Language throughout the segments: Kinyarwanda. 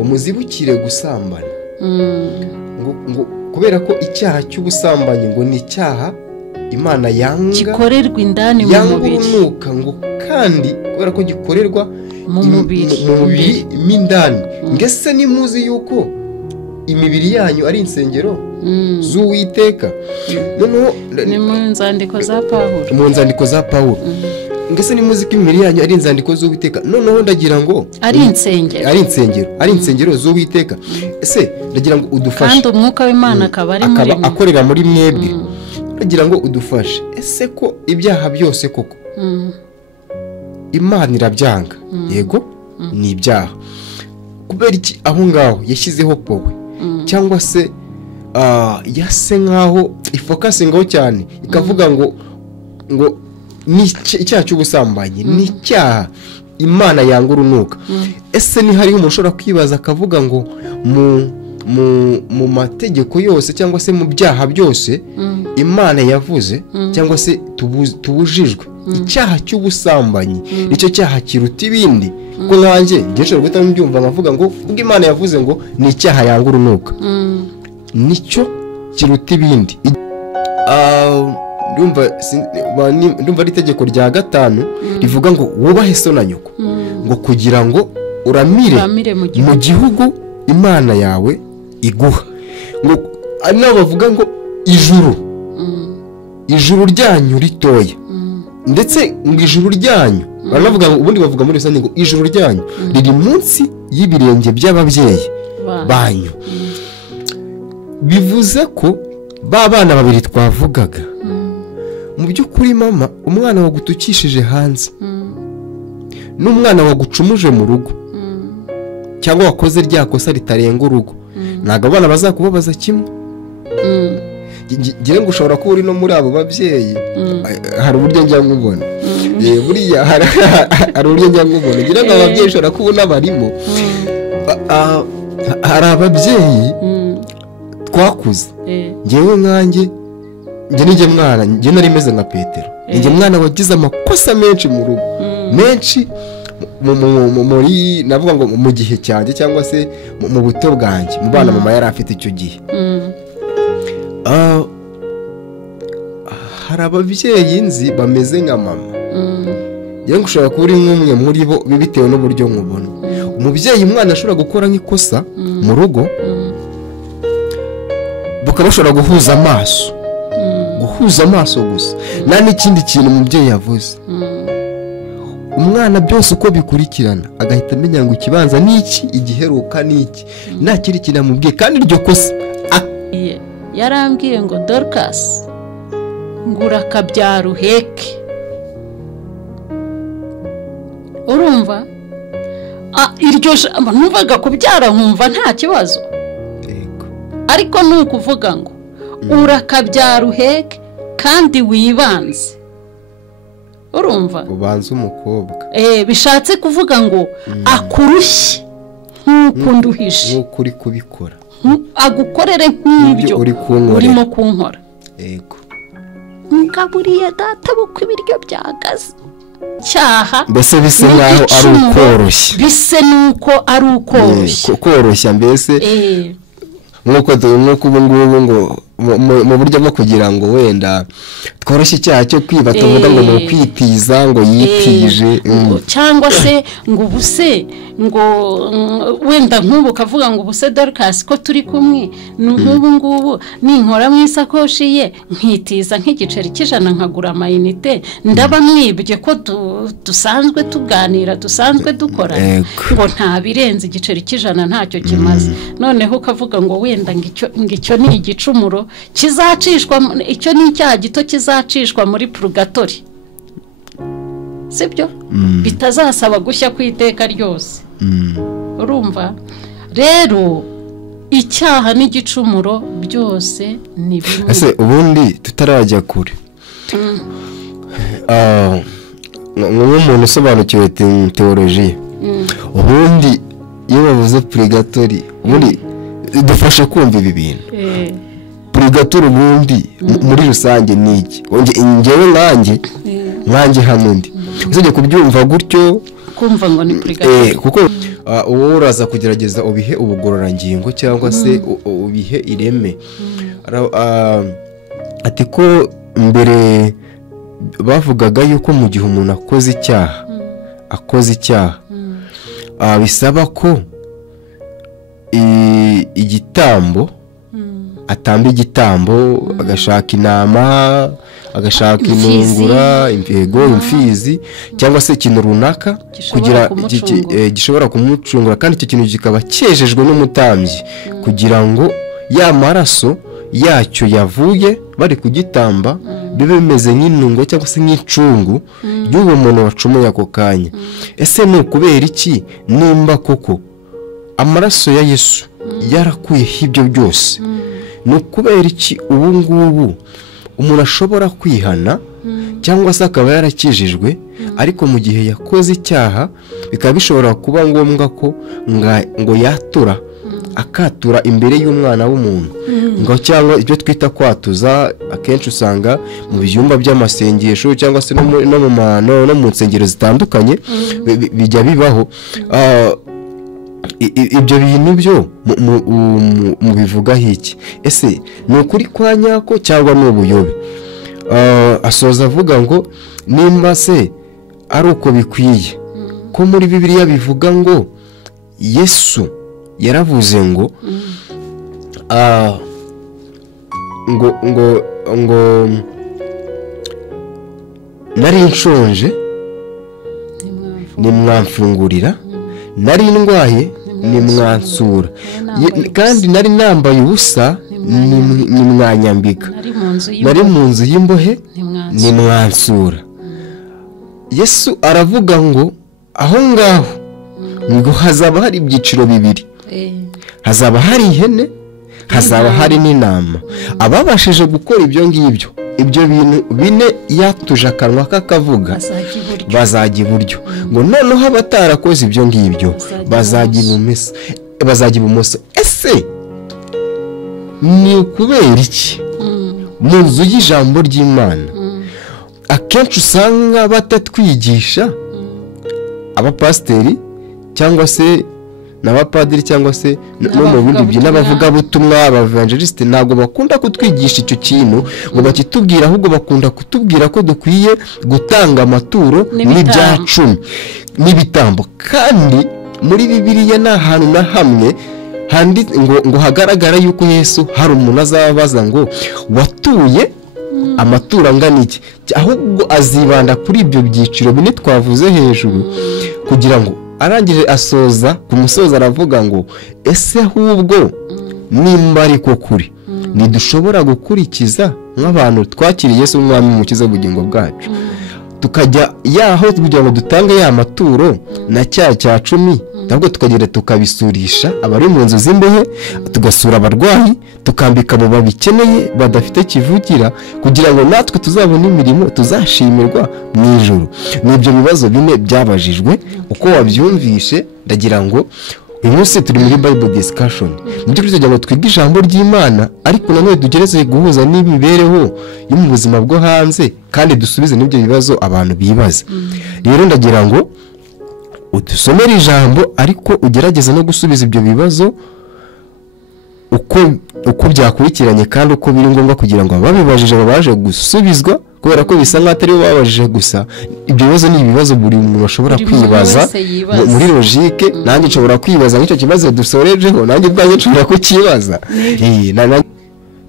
ngo muzibukire gusambana ngo kubera ko icyaha cy'ubusambanyi ngo ni icyaha Imana yanga gikorerwa indani mu mubiri ngo kandi kubera ko gikorerwa mu mubiri mindani ngese ni muzi yuko imibiri yanyu ari insengero z'Uwiteka noneho ni mu nzandiko za Pawulo ngese ni muzi ko imibiri yanyu ari inzandiko z'Uwiteka noneho ndagira ngo ari insengero z'Uwiteka ese ndagira ngo udufashe kandi umwuka w'Imana akaba ari muri akorera muri mwebwe ndagira ngo udufashe ese ko ibyaha byose koko Imana irabyanga yego ni ibyaha kubera iki aho ngaho yashyizeho powe cyangwa se yase nkaho ifokasingaho cyane ikavuga ngo ni icyaha cy'ubusambanyi ni icyaha Imana yanga urunuka ese ni hariho umuntu ushobora kwibaza akavuga ngo mu mategeko yose cyangwa se mu byaha byose Imana yavuze cyangwa se tubujijwe icyaha cy'ubusambanyi nicyo cyaha kiruta ibindi ko nanjye nshobora guhita mbyumva nkavuga ngo ubwo Imana yavuze ngo ni icyaha yanga urunuka nicyo kiruta ibindi ndumva ari itegeko rya 5 rivuga ngo wubahe so na nyoko ngo kugira ngo uramire mu gihugu Imana yawe iguha ngo nabo bavuga ngo ijuru ryanyu ritoya ndetse ngo ijuru ryanyu baravuga ngo ubundi bavuga muri rusange ngo ijuru ryanyu riri munsi y'ibirenge by'ababyeyi banyu bivuze ko bana babiri twavugaga mu by'ukuri mama umwana wagutukishije hanze n'umwana wagucumuje mu rugo cyangwa wakoze rya kosa ritarenga urugo ntabwo abana bazakubabaza kimwe ngira ngo ushobora kuba uri no muri abo babyeyi hari uburyo njya nkubona buriya hari uburyo njya nkubona ngira ngo ababyeyi ushobora kuba unabarimo hari ababyeyi twakuze ngewe nkanjye njye nari meze nka Petero njye mwana wagize amakosa menshi mu rugo menshi muri navuga ngo mu gihe cyanjye cyangwa se mu buto bwanjye mu bana mama yari afite icyo gihe hari ababyeyi nzi bameze nka mama ngo ushobora kuba uri nk'umwe muri bo bitewe n'uburyo nkubona umubyeyi umwana ashobora gukora nk'ikosa mu rugo bakaba bashobora guhuza amaso gusa nta n'ikindi kintu umubyeyi yavuze umwana byose uko bikurikirana agahita amenya ngo ikibanza ni iki igiheruka ni iki nta kindi kintu amubwiye kandi iryo kosa yarambwiye ngo Dorcas ngura akabyara uheke urumva iryo jambo numvaga kubyara nkumva nta kibazo ariko ni ukuvuga ngo urakabyara uheke kandi wibanze urumva ubanze umukobwa bishatse kuvuga ngo akurushye nk'uko nduhije nk'uko uri kubikora agukorere nk'ibyo urimo kunkora yego ngaburiye data bukwe ibiryo byagaze cyaha mbese bise nkaho ari ukoroshya bise nuko ari ukoroshya koroshya mbese nk'uko ubu ngubu ngo mu buryo bwo kugira ngo wenda tworoshye icyaha cyo kwiba tuvuga ngo ni ukwitiza ngo yitije cyangwa se ngo ubuse ngo wenda nk'ubu kavuga ngo ubuse Dorcas ko turi kumwe n'ubu ngubu ninkora mu isakoshi ye nkitiza nk'igiceri cy'ijana nkagura amayinite ndaba mwibye ko dusanzwe tuganira dusanzwe dukora ngo nta birenze igiceri cy'ijana ntacyo kimaze noneho ukavuga ngo wenda ngicyo ni igicumuro kizacishwa icyo ni icyaha gito kizacishwa muri purgatori sibyo bitazasaba gushya ku iteka ryose urumva rero icyaha n'igicumuro byose ni bimwe ese ubundi tutarajya kure nk'umuntu usobanukiwe teolojiya ubundi iyo bavuze purgatori ubundi dufashe kumva ibi bintu purgatori ubundi muri rusange ni iki ngewe nkanjye hano ndi uzajya kubyumva gutyo kumva ngo ni purgatori kuko wowe uraza kugerageza ubihe ubugororangingo cyangwa se ubihe ireme. Ati ko mbere bavugaga yuko mu gihe umuntu akoze icyaha bisaba ko igitambo atamba igitambo, agashaka intama, agashaka inungura, imfizi cyangwa se ikintu runaka kugira gishobora kumucungura, kandi icyo kintu kikaba cyejejwe n'umutambyi kugira ngo ya maraso yacyo yavuye bari kugitamba bibe bimeze nk'intungo cyangwa se nk'icungu y'uwo muntu wacumuye ako kanya. Ese ni ukubera iki nimba koko amaraso ya Yesu yarakuyeho ibyo byose? Ni ukubera iki ubu ngubu umuntu ashobora kwihana cyangwa se akaba yarakijijwe, ariko mu gihe yakoze icyaha bikaba bishobora kuba ngombwa ko ngo akatura imbere y'umwana w'umuntu, ngo cyangwa ibyo twita kwatuza. Akenshi usanga mu byumba by'amasengesho cyangwa se no mu nsengero zitandukanye bijya bibaho. Ibyo bintu byo mu bivugaho iki? Ese ni ukuri kwa nyako cyangwa ni ubuyobe? Asoza avuga ngo nimba se ari uko bikwiye ko muri Bibiliya bivuga ngo Yesu yaravuze ngo nari nshonje nimwamfungurira, nari ndwaye nimwansura, kandi nari nambaye ubusa nimwanyambika, nari mu nzu y'imbohe nimwansura. Yesu aravuga ngo aho ngaho ngo hazaba hari ibyiciro bibiri, hazaba hari ihene, hazaba hari n'intama. Ababashije gukora ibyo ngibyo, ibyo bintu bine yatuje akanwa k'akavuga, bazajya iburyo. Ngo noneho abatarakoze ibyo ngibyo bazajya ibumoso. Ese ni ukubera iki mu nzu y'ijambo ry'Imana akenshi usanga batatwigisha, abapasiteri cyangwa se n'abapadiri cyangwa se no mu bindi byo n'abavugabutumwa, abavangelisite ntabwo bakunda kutwigisha icyo kintu ngo bakitubwira, ahubwo bakunda kutubwira ko dukwiye gutanga amaturo n'ibyacumi n'ibitambo. Kandi muri Bibiliya nta hantu na hamwe ngo hagaragara yuko Yesu hari umuntu azabaza ngo watuye amaturo angana iki, ahubwo azibanda kuri ibyo byiciro bine twavuze hejuru, kugira ngo arangije ku musozo aravuga ngo ese ahubwo nimba ariko kuri ntidushobora gukurikiza nk'abantu twakiriye Yesu umwami umukiza w'ubugingo bwacu, tukajya yaho kugira ngo dutange ya maturo na cya cumi, ntabwo tukagenda tukabisurisha abari mu nzu z'imbohe, tugasura abarwayi, tukambika abo babikeneye badafite kivugira, kugira ngo natwe tuzabone imirimo tuzashimirwa mu ijuru. Ni ibyo bibazo bine byabajijwe. Uko wabyumvishe ndagira ngo uyu munsi turi muri Bible discussion, mu by'ukuri tugira ngo twige ijambo ry'Imana, ariko nanone tugereze guhuza n'imibereho yo mu buzima bwo hanze, kandi dusubize n'ibyo bibazo abantu bibaza. Rero ndagira ngo udusomere ijambo, ariko ugerageze no gusubiza ibyo bibazo uko byakurikiranye, kandi uko biri ngombwa, kugira ngo ababibajije babashe gusubizwa, kubera ko bisa nk'aho atari bo babajije gusa. Ibyo bibazo ni ibibazo buri muntu ashobora kwibaza muri logike. Nanjye nshobora kwibaza nk'icyo kibazo dusorejeho, nanjye ubwanjye nshobora kukibaza.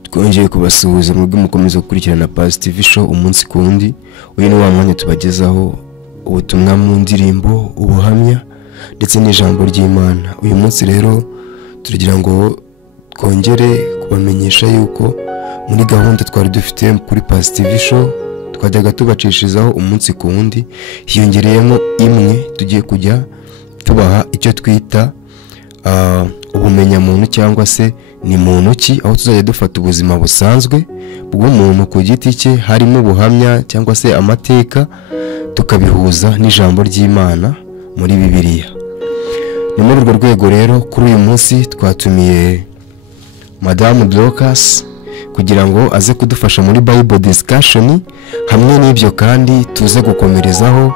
Twongeye kubasuhuza mwebwe mukomeza gukurikirana Past TV Show umunsi ku wundi. Uyu ni wa mwanya tubagezaho ubutumwa mu ndirimbo, ubuhamya ndetse n'ijambo ry'Imana. Uyu munsi rero turagira ngo twongere kubamenyesha yuko muri gahunda twari dufite kuri Past TV Show twajyaga tubacishirizaho umunsi ku wundi, hiyongereyemo imwe tugiye kujya tubaha icyo twita ubumenyamuntu cyangwa se ni muntu ki, aho tuzajya dufata ubuzima busanzwe bw'umuntu ku giti cye, harimo ubuhamya cyangwa se amateka, tukabihuza n'ijambo ry'Imana muri Bibiliya. Ni muri urwo rwego rero kuri uyu munsi twatumiye Madame Dorcas kugira ngo aze kudufasha muri Bible discussion. Hamwe n'ibyo kandi tuze gukomerezaho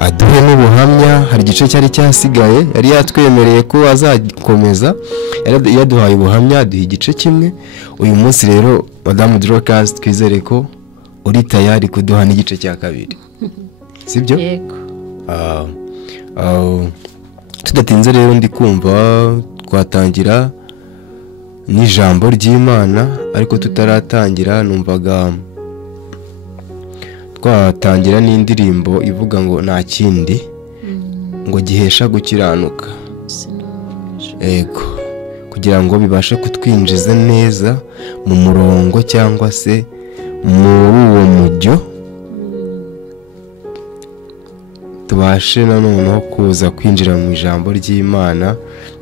aduhe n'ubuhamya. Hari igice cyari cyasigaye yari yatwemereye ko azakomeza, yaduhaye ubuhamya aduha igice kimwe. Uyu munsi rero Madame Dorcas twizere ko uri tayari kuduha n'igice cya kabiri, sibyo? Yego. Tudatinze rero ndi kumva twatangira n'ijambo ry'Imana, ariko tutaratangira numvaga twatangira n'indirimbo ivuga ngo nta kindi ngo gihesha gukiranuka. Yego, kugira ngo bibashe kutwinjiza neza mu murongo cyangwa se muri uwo mujyo, tubashe noneho kuza kwinjira mu ijambo ry'Imana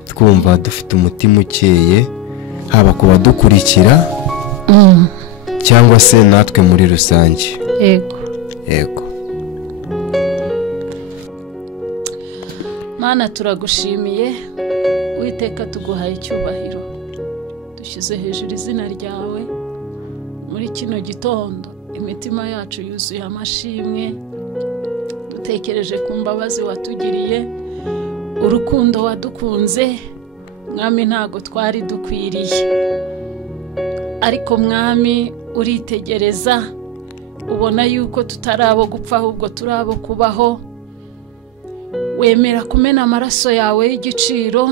twumva dufite umutima ukeye, haba ku badukurikira cyangwa se natwe muri rusange. Yego. Mana turagushimiye, Uwiteka tuguhaye icyubahiro, dushyize hejuru izina ryawe muri kino gitondo. Imitima yacu yuzuye amashimwe, dutekereje ku mbabazi watugiriye, urukundo wadukunze. Mwami ntago twari dukwiriye, ariko Mwami uritegereza, ubona yuko tutari abo gupfa ahubwo turi abo kubaho. Wemera kumena amaraso yawe y'igiciro,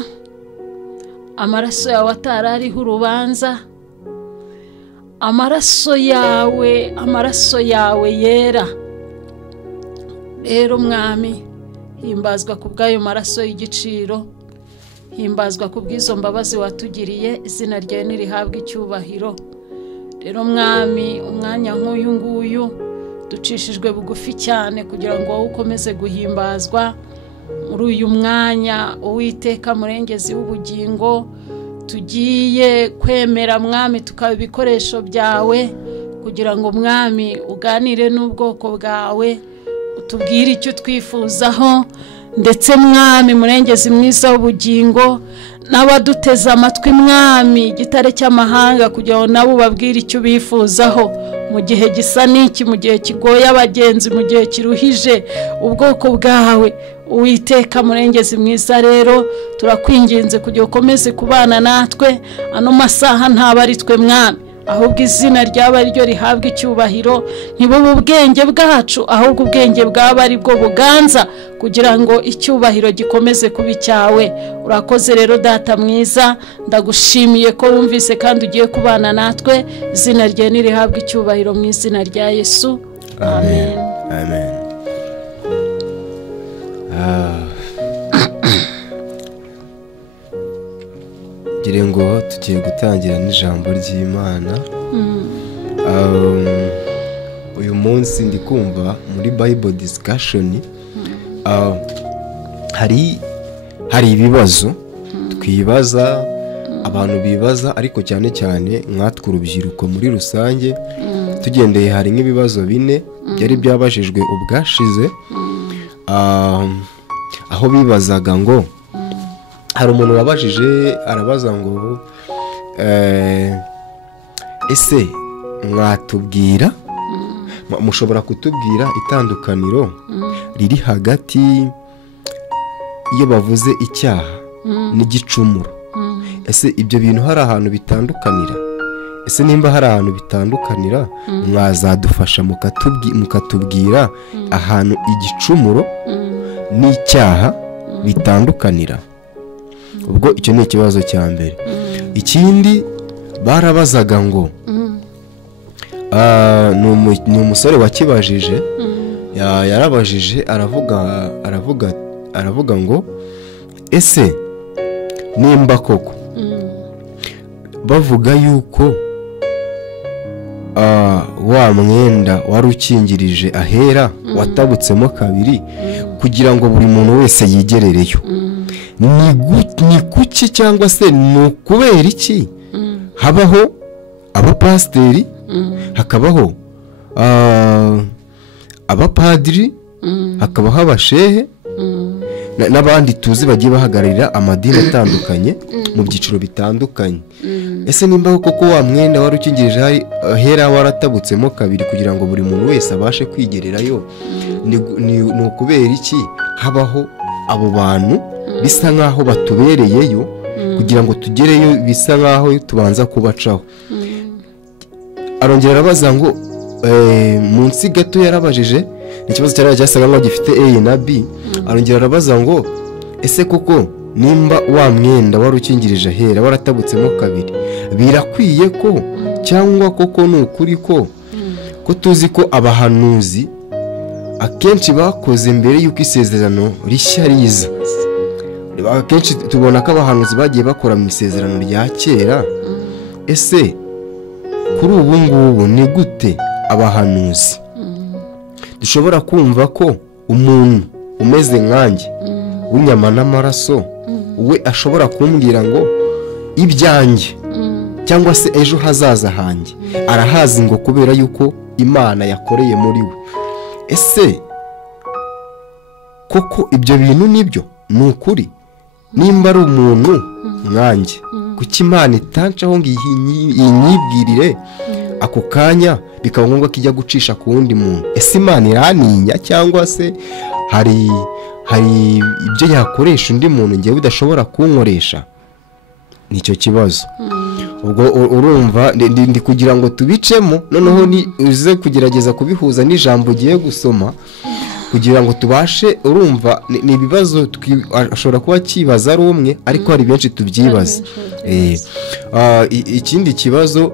amaraso yawe atarariho urubanza, amaraso yawe yera. Rero Mwami himbazwa ku bw'ayo maraso y'igiciro, himbazwa ku bw'izo mbabazi watugiriye, izina ryawe nirihabwe icyubahiro. Rero Mwami umwanya nk'uyu nguyu ducishijwe bugufi cyane kugira ngo wowe ukomeze guhimbazwa muri uyu mwanya. Uwiteka murengezi w'ubugingo, tugiye kwemera Mwami tukaba ibikoresho byawe, kugira ngo Mwami uganire n'ubwoko bwawe, utubwire icyo twifuzaho, ndetse Mwami murengezi mwiza w'ubugingo n'abaduteze amatwi Mwami igitare cy'amahanga, kugira ngo nabo babwire icyo bifuzaho mu gihe gisa n'iki, mu gihe kigoye abagenzi, mu gihe kiruhije ubwoko bwawe. Uwiteka murengezi mwiza, rero turakwinginze kugira ukomeze kubana natwe. Ano masaha ntaba ari twe Mwami, ahubwo izina ryaba ari ryo rihabwa icyubahiro. Ntibube ubwenge bwacu, ahubwo ubwenge bwaba ari bwo buganza, kugira ngo icyubahiro gikomeze kuba icyawe. Urakoze rero Data mwiza, ndagushimiye ko wumvise kandi ugiye kubana natwe. Izina ryawe nirihabwe icyubahiro mu izina rya Yesu, amen. Gire ngo tugiye gutangira n'ijambo ry'Imana. Uyu munsi ndi kumva muri Bible discussion hari ibibazo twibaza, abantu bibaza, ariko cyane cyane nkatwe urubyiruko muri rusange tugendeye, hari nk'ibibazo 4 byari byabajijwe ubwashize, aho bibazaga ngo, hari umuntu wabajije arabaza ngo ese mwatubwira, mushobora kutubwira itandukaniro riri hagati iyo bavuze icyaha n'igicumuro? Ese ibyo bintu hari ahantu bitandukanira? Ese nimba hari ahantu bitandukanira, mwazadufasha mukatubwira ahantu igicumuro n'icyaha bitandukanira? Ubwo icyo ni ikibazo cya mbere. Ikindi barabazaga ngo, ni umusore wakibajije, yarabajije aravuga ngo, ese nimba koko bavuga yuko wa mwenda wari ukingirije ahera watabutsemo kabiri kugira ngo buri muntu wese yigerereyo, ni kuki cyangwa se ni ukubera iki habaho abapasiteri, hakabaho abapadiri, hakabaho abashehe, n'abandi tuzi bagiye bahagararira amadini atandukanye mu byiciro bitandukanye. Ese nimba koko wa mwenda wari ukingirije hera waratabutsemo kabiri kugira ngo buri muntu wese abashe kwigererayo, ni ukubera iki habaho abo bantu bisa nk'aho batubereyeyo kugira ngo tugereyo bisa nk'aho tubanza kubacaho? Arongera arabaza ngo munsi gato yarabajije ikibazo cyari cyasaga nk'aho gifite A na B. Arongera arabaza ngo ese koko nimba wa mwenda wari ukingirije hera waratabutsemo kabiri birakwiye ko, cyangwa koko ni ukuri ko tuzi ko abahanuzi akenshi bakoze mbere y'uko isezerano rishya riza? Akenshi tubona ko abahanuzi bagiye bakora mu isezerano rya kera. Ese kuri ubu ngubu ni gute abahanuzi dushobora kumva ko umuntu umeze nkanjye w'inyama n'amaraso we ashobora kumbwira ngo ibyanjye cyangwa se ejo hazaza hanjye arahazi ngo kubera yuko Imana yakoreye muri we? Ese koko ibyo bintu nibyo ni ukuri? Nimba ari umuntu nkanjye kuki Imana itancaho ngo inyibwirire ako kanya bikaba ngombwa ko ijya gucisha ku wundi muntu? Ese Imana iraninya cyangwa se hari ibyo yakoresha undi muntu ngewe udashobora kunkoresha? Nicyo kibazo. Ubwo urumva ndi kugira ngo tubicemo, noneho ni uze kugerageza kubihuza n'ijambo ugiye gusoma kugira ngo tubashe, urumva ni ibibazo ashobora kuba kibaza ari umwe ariko hari benshi tubyibaza. Ikindi kibazo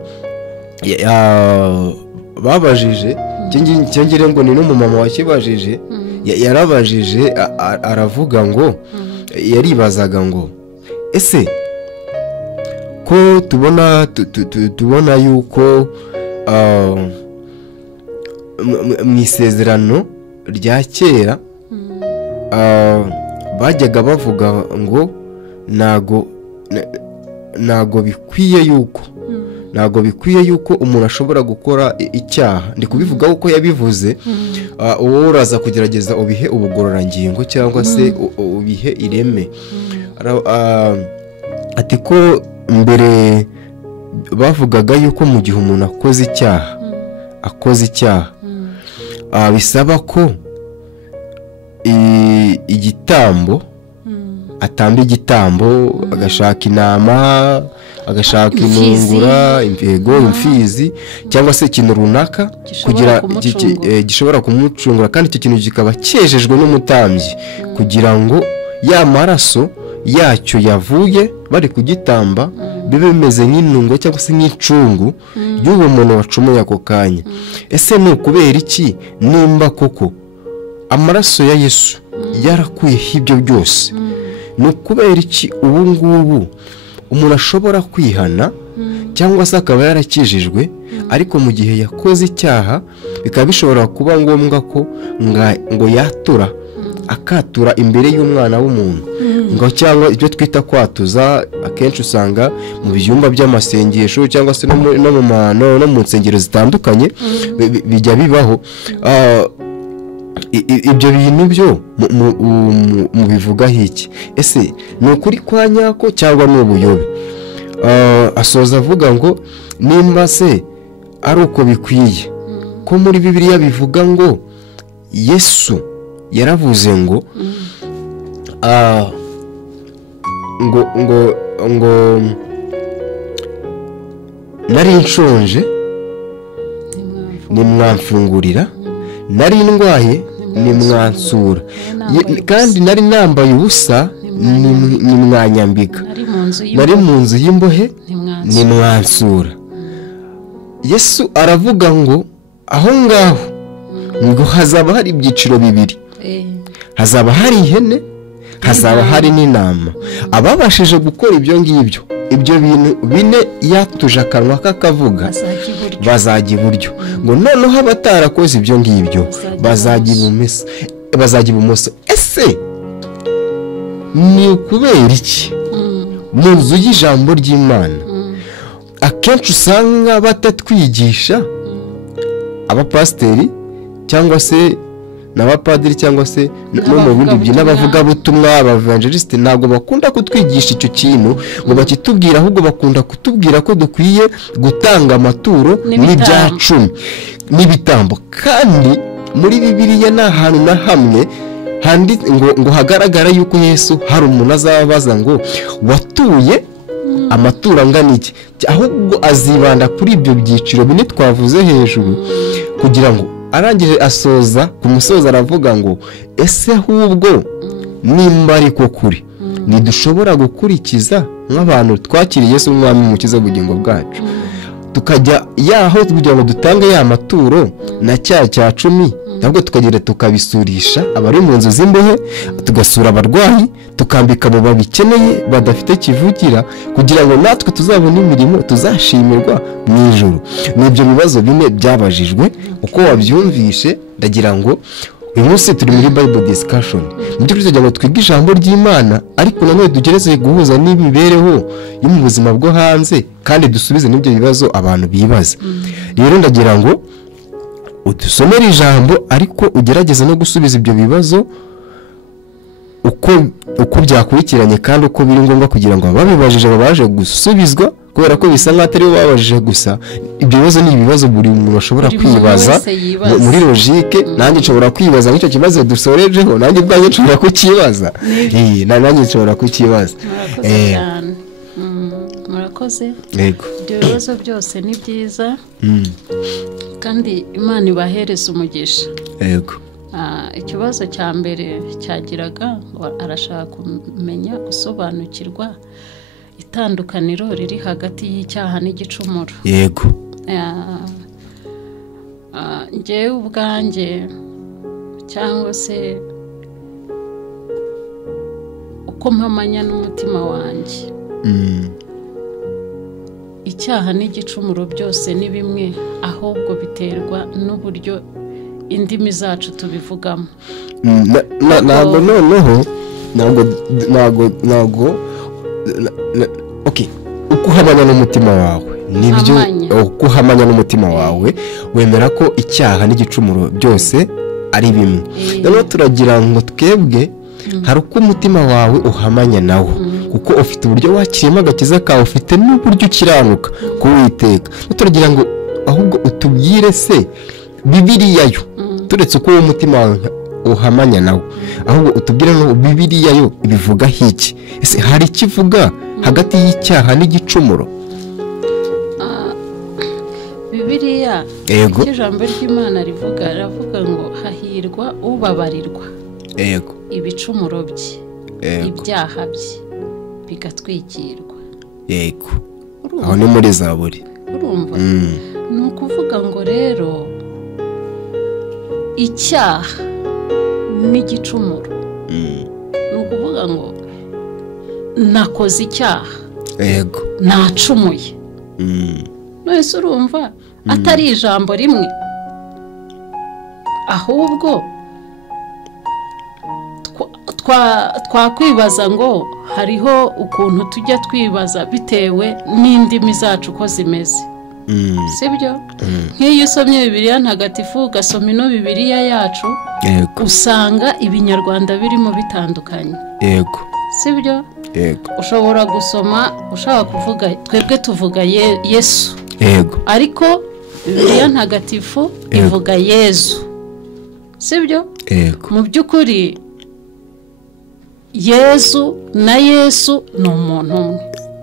babajije cyangire ngo ni n'umumama wakibajije, yarabajije aravuga ngo yaribazaga ngo ese ko tubona yuko mu isezerano rya kera bajyaga bavuga ngo ntago bikwiye yuko umuntu ashobora gukora icyaha. Ndi kubivuga uko yabivuze, wowe uraza kugerageza ubihe ubugororangingo cyangwa se ubihe ireme. Ati ko mbere bavugaga yuko mu gihe umuntu akoze icyaha bisaba ko igitambo atamba igitambo, agashaka intama, agashaka intungura, imfizi cyangwa se ikintu runaka kugira gishobora kumucungura, kandi icyo kintu kikaba cyejejwe n'umutambyi kugira ngo ya maraso yacyo yavuye bari kugitamba bibe bimeze nk'intungo cyangwa se nk'icungu y'uwo muntu wacumuye ako kanya. Ese ni ukubera iki nimba koko amaraso ya Yesu yarakuyeho ibyo byose? Ni ukubera iki ubu ngubu umuntu ashobora kwihana cyangwa se akaba yarakijijwe ariko mu gihe yakoze icyaha bikaba bishobora kuba ngombwa ko ngo yatura akatura imbere y'umwana w'umuntu, ngo cyangwa ibyo twita kwatuza akenshi usanga mu byumba by'amasengesho cyangwa se no mu nsengero zitandukanye bijya bibaho. Ibyo bintu byo mu bivugaho iki? Ese ni ukuri kwa nyako cyangwa ni ubuyobe? Asoza avuga ngo nimba se ari uko bikwiye ko muri Bibiliya bivuga ngo Yesu yaravuze ngo nari nshonje nimwamfungurira, nari ndwaye nimwansura, kandi nari nambaye ubusa nimwanyambika, nari mu nzu y'imbohe nimwansura. Yesu aravuga ngo aho ngaho ngo hazaba hari ibyiciro bibiri, hazaba hari ihene, hazaba hari n'intama. Ababashije gukora ibyo ngibyo, ibyo bintu bine yatuje akanwa k'akavuga, bazajya iburyo. Ngo noneho abatarakoze ibyo ngibyo bazajya ibumoso. Ese ni ukubera iki mu nzu y'ijambo ry'Imana akenshi usanga batatwigisha, abapasiteri cyangwa se n'abapadiri cyangwa se no mu bindi n'abavugabutumwa abavangeliste ntabwo bakunda kutwigisha icyo kintu ngo bakitubwira ahubwo bakunda kutubwira ko dukwiye gutanga amaturo n'ibyacumi n'ibitambo kandi muri Bibiliya nta hantu na hamwe ngo hagaragara yuko Yesu hari umuntu azababaza ngo watuye amaturo angana iki ahubwo azibanda kuri ibyo byiciro bine twavuze hejuru kugira ngo arangije asoza ku musozo aravuga ngo ese ahubwo nimba ariko kuri ntidushobora gukurikiza nk'abantu twakiriye Yesu umwami umukiza w'ubugingo bwacu tukajya yaho kugira ngo dutange ya maturo na cya cumi ntabwo tukagera tukabisurisha abari mu nzu z'imbohe tugasura abarwayi tukambika abo babikeneye badafite kivugira kugira ngo natwe tuzabone imirimo tuzashimirwa mu ijuru n'ibyo bibazo bine byabajijwe uko wabyumvishe ndagira ngo uyu munsi turi muri Bible discussion nibyo kugira ngo twige ijambo ry'Imana ariko nanone tugereze guhuza n'imibereho yo mu buzima bwo hanze kandi dusubize n'ibyo bibazo abantu bibaza rero ndagira ngo udusomere ijambo ariko ugerageze no gusubiza ibyo bibazo uko byakurikiranye kandi uko biri ngombwa kugira ngo ababibajije babaje gusubizwa kubera ko bisa nk'aho atari bo babajije gusa ibyo bibazo ni ibibazo buri muntu ashobora kwibaza muri logique nanjye nshobora kwibaza nk'icyo kibazo dusorejeho nanjye ubwanjye nshobora kukibaza nanjye nshobora kukibaza murakoze ibyo bibazo byose ni byiza kandi Imana ibahereza umugisha yego ikibazo cya mbere cyagiraga arashaka kumenya gusobanukirwa itandukaniro riri hagati y'icyaha n'igicumuro yego njyewe ubwanjye cyangwa se uko mpamanya n'umutima wanjye icyaha n'igicumuro byose ni bimwe ahubwo biterwa n'uburyo indimi zacu tubivugamo ntabwo noneho ntabwo uko uhamanya n'umutima wawe nibyo uko uhamanya n'umutima wawe wemera ko icyaha n'igicumuro byose ari bimwe noneho turagira ngo twebwe hari uko umutima wawe uhamanya nawo kuko ufite uburyo wakiriyemo agakiza kawe ufite n'uburyo ukiranuka kuwiteka turagira ngo ahubwo utubwire se Bibiliya yo turetse uko uwo mutima wawe uhamanya nawo ahubwo utubwire no Bibiliya yo ibivuga hiki ese hari ikivuga hagati y'icyaha n'igicumuro Bibiliya ijambo ry'Imana ravuga ngo hahirwa ubabarirwa yego ibicumuro bye ibyaha bye bigatwikirwa yego aho ni muri Zaburi urumva ni ukuvuga ngo rero icyaha n'igicumuro ni ukuvuga ngo nakoze icyaha yego nacumuye wese urumva atari ijambo rimwe ahubwo twakwibaza ngo hariho ukuntu tujya twibaza bitewe n'indimi zacu uko zimeze sibyo nk'iyo usomye Bibiliya ntagatifu ugasoma ino Bibiliya yacu usanga ibinyarwanda birimo bitandukanye yego sibyo yego ushobora gusoma ushaka kuvuga twebwe tuvuga Yesu yego ariko Bibiliya ntagatifu ivuga Yesu sibyo yego mu by'ukuri Yesu na Yesu ni umuntu umwe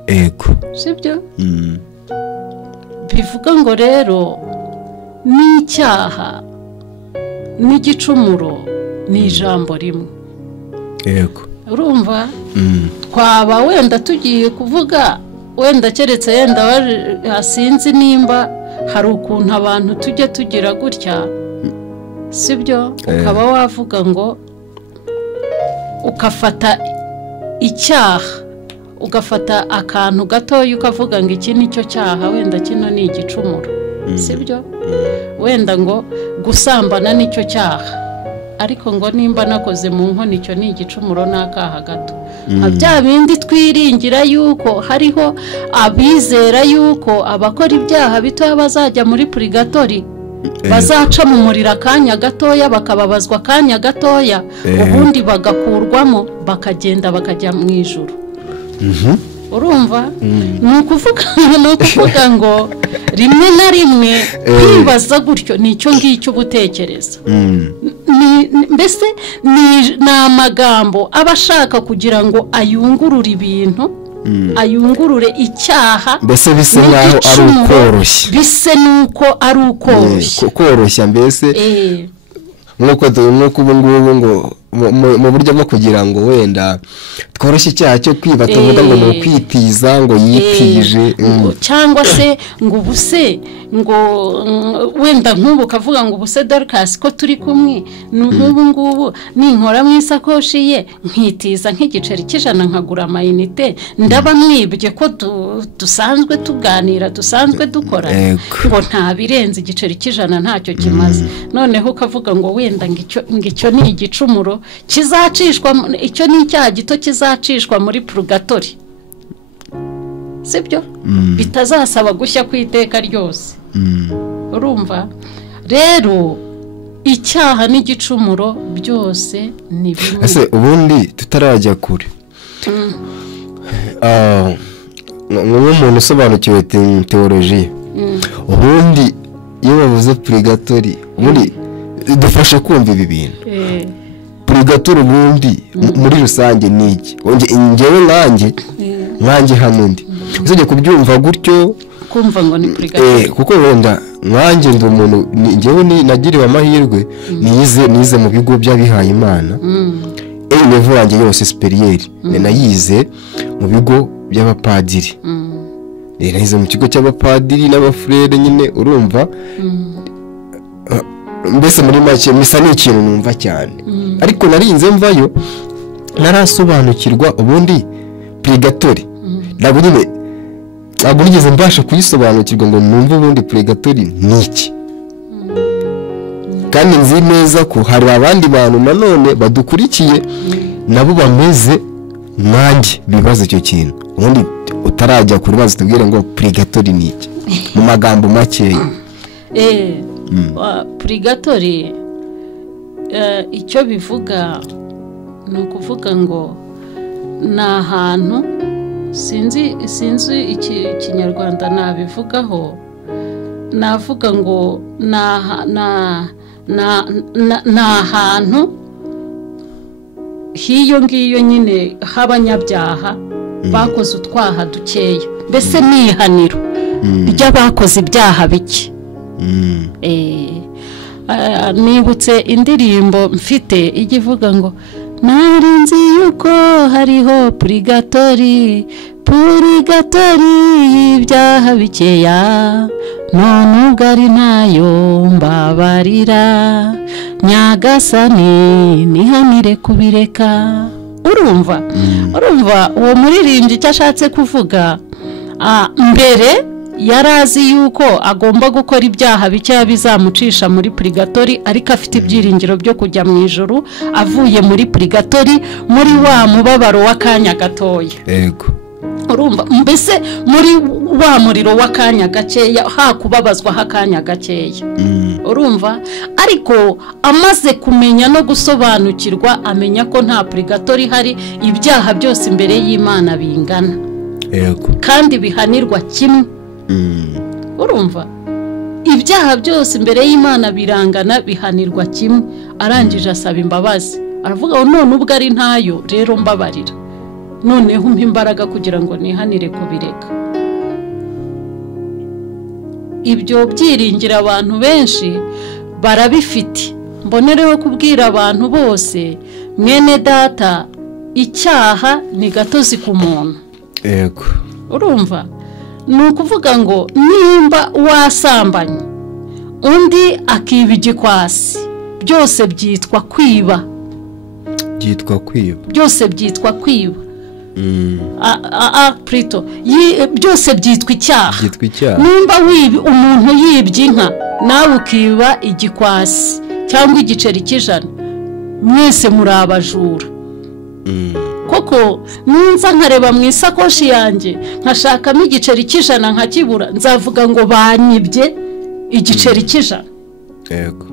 yego sibyo bivuga ngo rero n'icyaha n'igicumuro ni ijambo rimwe yego urumva twaba wenda tugiye kuvuga wenda keretse yenda hasinzi nimba hari ukuntu abantu tujya tugira gutya sibyo ukaba wavuga ngo ukafata icyaha ugafata akantu gatoya ukavuga ngo iki nicyo cyaha wenda kino ni igicumuro sibyo wenda ngo gusambana nicyo cyaha ariko ngo nimba nakoze mu nkono icyo ni igicumuro n'akaha gato bya bindi twiringira yuko hariho abizera yuko abakora ibyaha bitoya bazajya muri purigatori bazaca mu muriro akanya gatoya bakababazwa akanya gatoya ubundi bagakurwamo bakagenda bakajya mu ijuru. Urumva ni ukuvuga ngo rimwe na rimwe kwibaza gutyo nicyo ngicyo ubutekereza. Mbese ni amagambo aba ashaka kugira ngo ayungurure ibintu, ayungurure icyaha, mbese bisa nkaho ari ukoroshya, bise nuko ari ukoroshya, koroshya mbese nk'uko ubu ngubu ngo mu buryo bwo kugira ngo wenda tworoshye icyaha cyo kwiba, tuvuga ngo ni ukwitiza, ngo yitije, cyangwa se ngo ubuse ngo wenda nk'ubu ukavuga ngo ubuse Dorcas ko turi kumwe n'ubu ngubu ninkora mu isakoshi ye nkitiza nk'igiceri cy'ijana nkagura amayinite, ndaba mwibye ko dusanzwe tuganira, dusanzwe dukora, ngo nta birenze igiceri cy'ijana ntacyo kimaze. Noneho ukavuga ngo wenda ngicyo ni igicumuro kizacishwa, icyo ni icyaha gito kizacishwa muri purgatori, sibyo? Bitazasaba gushya ku iteka ryose. Urumva rero icyaha n'igicumuro byose ni bimwe. Ese ubundi tutarajya kure, nk'umuntu usobanukiwe teolojiya, ubundi iyo bavuze purgatori ubundi dufasha kumva ibi bintu. Purgatori ubundi muri rusange ni iki? Njyewe nkanjye hano ndi uzajya kubyumva gutyo kumva ngo ni purgatori, kuko wenda nkanjye ndi umuntu, njyewe nagiriwe amahirwe nize mu bigo by'abihaye Imana, level yanjye yose superieri nayize mu bigo by'abapadiri, nayize mu kigo cy'abapadiri n'abafurere nyine. Urumva mbese muri make misa ni ikintu numva cyane, ariko narinze mvayo narasobanukirwa ubundi purgatori. Ntabwo nigeze mbasha kuyisobanukirwa ngo numve ubundi purgatori ni iki. Kandi nzi neza ko hari abandi bantu nanone badukurikiye nabo bameze nanjye bibaza icyo kintu. Ubundi utarajya kuri bazi tubwire ngo purgatori ni iki mu magambo makeya. Purgatori icyo bivuga ni ukuvuga ngo ni ahantu, sinzi ikinyarwanda nabivugaho, navuga ngo ni ahantu hiyo ngiyo nyine h'abanyabyaha bakoze utwaha dukeya, mbese ni ihaniro ry'abakoze ibyaha bike. Nibutse indirimbo mfite ijya ivuga ngo nari nzi yuko hariho purgatori y'ibyaha bikeya, none ubwo ari ntayo mbabarira, Nyagasani nihanire kubireka. Urumva uwo muririmbyi icyo ashatse kuvuga, mbere yarazi yuko agomba gukora ibyaha bikeya bizamucisha muri purgatori, ariko afite ibyiringiro byo kujya mu ijuru avuye muri purgatori, muri wa mubabaro w'akanya gatoya. Yego. Urumva mbese muri wa muriro w'akanya gakeya, hakubabazwa hakanya gakeya. Urumva ariko amaze kumenya no gusobanukirwa, amenya ko nta purgatori hari, ibyaha byose imbere y'Imana bingana. Yego. Kandi bihanirwa kimwe. Urumva ibyaha byose imbere y'Imana birangana, bihanirwa kimwe. Arangije asaba imbabazi, aravuga ngo none ubwo ari ntayo rero mbabarira, noneho umpa imbaraga kugira ngo nihanire kubireka. Ibyo byiringira abantu benshi barabifite. Mbonereho kubwira abantu bose, mwene data, icyaha ni gatozi ku muntu. Yego. Urumva ni ukuvuga ngo nimba wasambanye undi akiba igikwasi, byose byitwa kwiba. Byose byitwa kwiba. Byose byitwa icyaha. Nimba umuntu yibye inka nawe ukiba igikwasi cyangwa igiceri cy'ijana, mwese muri abajura. Koko ninza nkareba mu isakoshi yanjye nkashakamo igiceri cy'ijana nkakibura, nzavuga ngo banyibye igiceri cy'ijana. yego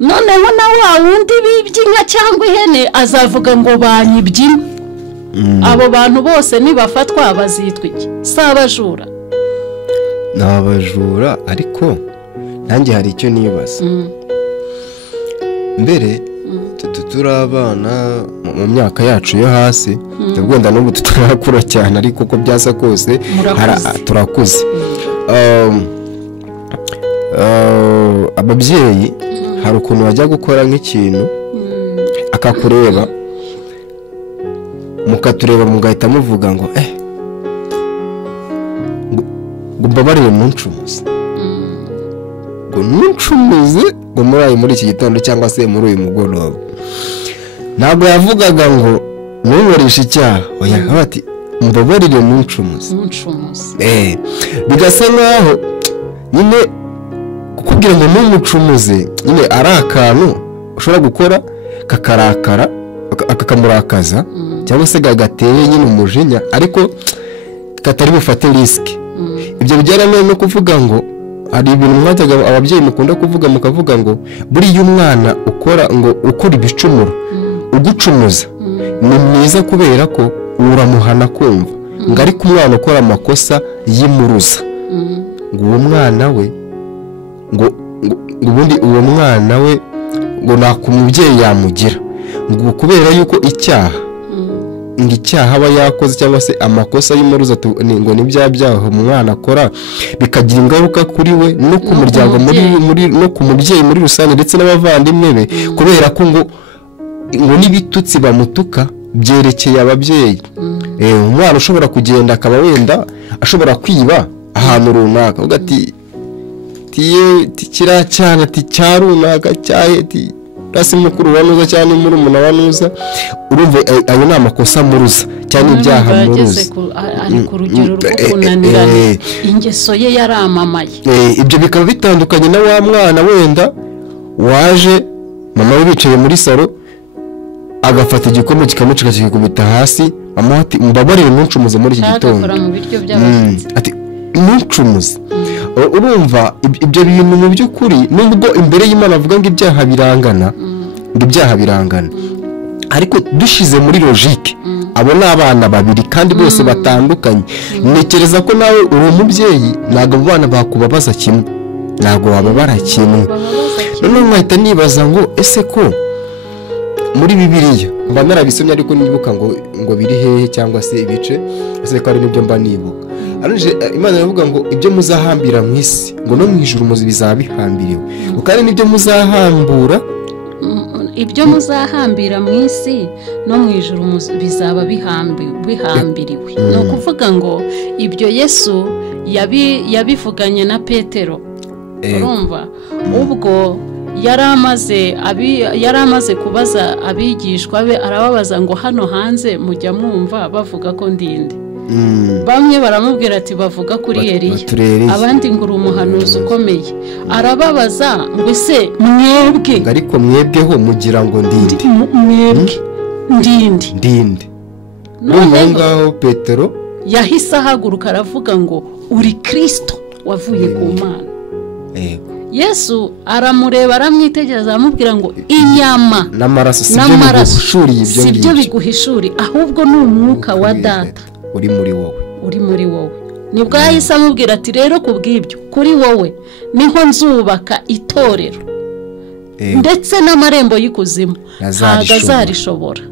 noneho na wa wundi bibye inka cyangwa ihene azavuga ngo banyibye abo bantu bose nibafatwa bazitwa iki? Si abajura? ni abajura. Ariko nanjye hari icyo nibaza. Mbere turi abana mu myaka yacu yo hasi, wenda n'ubu tutarakura cyane, ariko uko byasa kose turakuze. Ababyeyi hari ukuntu bajya gukora nk'ikintu akakureba, mukatureba mugahita muvuga ngo ngo mbabarire muncumuze, ngo nuncumuze ngo muri iki gitondo cyangwa se muri uyu mugoroba. Ntabwo yavugaga ngo ntuboreshe icyaha, oya ati mbabarire muncumuze. Bigasa nkaho nyine kukubwira ngo numucumuze nyine ari akantu ushobora gukora kakarakara kakamurakaza cyangwa se gagateye nyine umujinya, ariko katari bufate risike. Ibyo bijyana no kuvuga ngo hari ibintu mwajyaga ababyeyi mukunda kuvuga, mukavuga ngo buriya umwana ukora ibicumuro ugucumuza ni mwiza kubera ko uramuhana kumva, ngo ariko umwana ukora amakosa yimuruza ngo uwo mwana we ngo ubundi uwo mwana we ngo nako umubyeyi yamugira, ngo kubera yuko icyaha aba yakoze cyangwa se amakosa yimuruza ngo ni byaha umwana akora bikagira ingaruka kuri we no ku muryango no ku mubyeyi muri rusange ndetse n'abavandimwe be, kubera ko ngo n'ibitutsi bamutuka byerekeye ababyeyi. Umwana ushobora kugenda akaba wenda ashobora kwiba ahantu runaka, uvuga ati kiriya cyana cya runaka cyaheti rasi mukuru wanuza cyane muri umuntu wanuza, urumva ayo ni amakosa muruza cyane ibyaha muruza. Ari ku rugero rwo kunanirana, ingeso ye yaramamaye. Ibyo bikaba bitandukanye na wa mwana wenda waje mama we bicaye muri salo agafata igikombe kikamucika kikikubita hasi, mama ati mbabarire muncumuze muri iki gitondo, ati muncumuze. Urumva ibyo bintu mu by'ukuri nubwo imbere y'Imana avuga ngo ibyaha birangana, ariko dushize muri logique abo ni abana babiri kandi bose batandukanye. Ntekereza ko nawe uri umubyeyi, ntabwo abo bana bakubabaza kimwe, ntabwo wababara kimwe. Noneho nkahita nibaza ngo ese ko muri Bibiliya mba narabisomye ariko nibuka ngo biri hehe cyangwa se ibice, ese ko ari nibyo mba nibuka. Imana iravuga ngo ibyo muzahambira mu isi ngo no mu ijuru bizaba bihambiriwe, kandi nibyo muzahambura, ibyo muzahambira mu isi no mu ijuru bizaba bihambiriwe. Ni ukuvuga ngo ibyo Yesu yabivuganye na Petero, urumva ubwo yari amaze kubaza abigishwa be, arababaza ngo hano hanze mujya mwumva bavuga ko ndinde. Bamwe baramubwira ati bavuga kuri Eliya, abandi ngo uri umuhanuzi ukomeye. Arababaza ngo ese mwebwe, ariko mwebweho mugira ngo ndinde? Mwebwe ndinde. None ngaho Petero yahise ahaguruka aravuga ngo uri Kristo wavuye ku Mana. Yesu aramureba aramwitegereza aramubwira ngo inyama n'amaraso si byo biguhishuri, ahubwo ni umwuka wa Data uri muri wowe. Nibwo yahise amubwira ati rero kubw'ibyo kuri wowe niho nzubaka itorero, ndetse n'amarembo y'ikuzimu ntabwo azarishobora.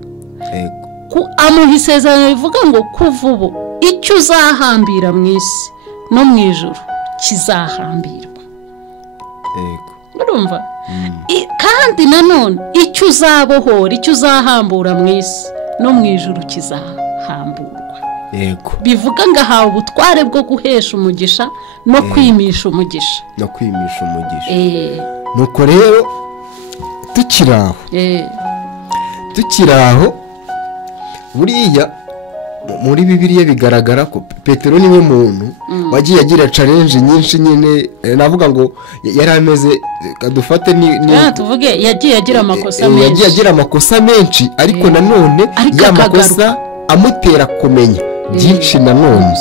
Amuha isezerano rivuga ngo kuva ubu icyo uzahambira mu isi no mu ijuru kizahambirwa. Urumva? Kandi nanone icyo uzabohora, icyo uzahambura mu isi no mu ijuru kizahamburwa. Bivuga ngo ahawe ubutware bwo guhesha umugisha no kwimisha umugisha. Nuko rero tukiri aho buriya muri Bibiliya bigaragara ko Petero niwe muntu wagiye agira challenge nyinshi nyine, navuga ngo yari ameze kadufate tuvuge yagiye agira amakosa menshi, ariko nanone ya makosa amutera kumenya byinshi nanone.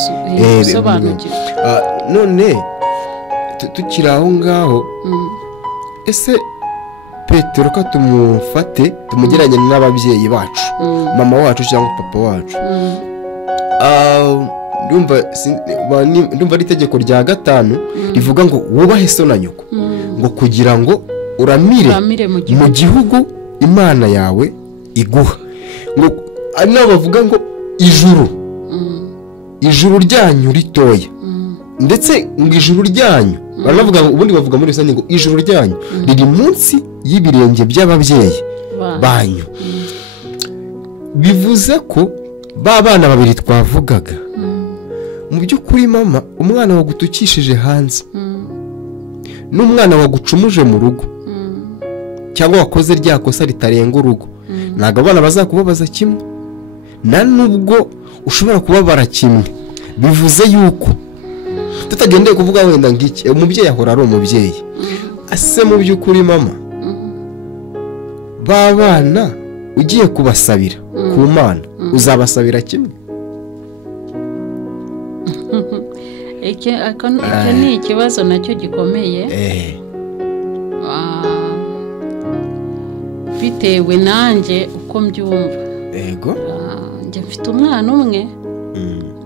None tukiri aho ngaho ese Petero ko tumufate tumugeranye n'ababyeyi bacu, mama wacu cyangwa papa wacu. Ndumva ari itegeko rya 5 rivuga ngo wubahe so na nyoko, ngo kugira ngo uramire mu gihugu Imana yawe iguha. Ngo ari nabo bavuga ngo ijuru ryanyu ritoya, ndetse ngo ijuru ryanyu baravuga ngo ubundi bavuga muri rusange ngo ijuru ryanyu riri munsi y'ibirenge by'ababyeyi banyu. Bivuze ko ba bana babiri twavugaga mu by'ukuri mama, umwana wagutukishije hanze n'umwana wagucumuje mu rugo cyangwa wakoze rya kosa ritarenga urugo, ntabwo abana bazakubabaza kimwe, na nubwo ushobora kubabara kimwe. Bivuze yuko tutagendeye kuvuga wenda ngiki umubyeyi ahora ari umubyeyi, ase mu by'ukuri mama, ba bana ugiye kubasabira ku Mana uzabasabira kimwe? Icyo ni ikibazo nacyo gikomeye, bitewe nanjye uko mbyumva. Yego, njye mfite umwana umwe,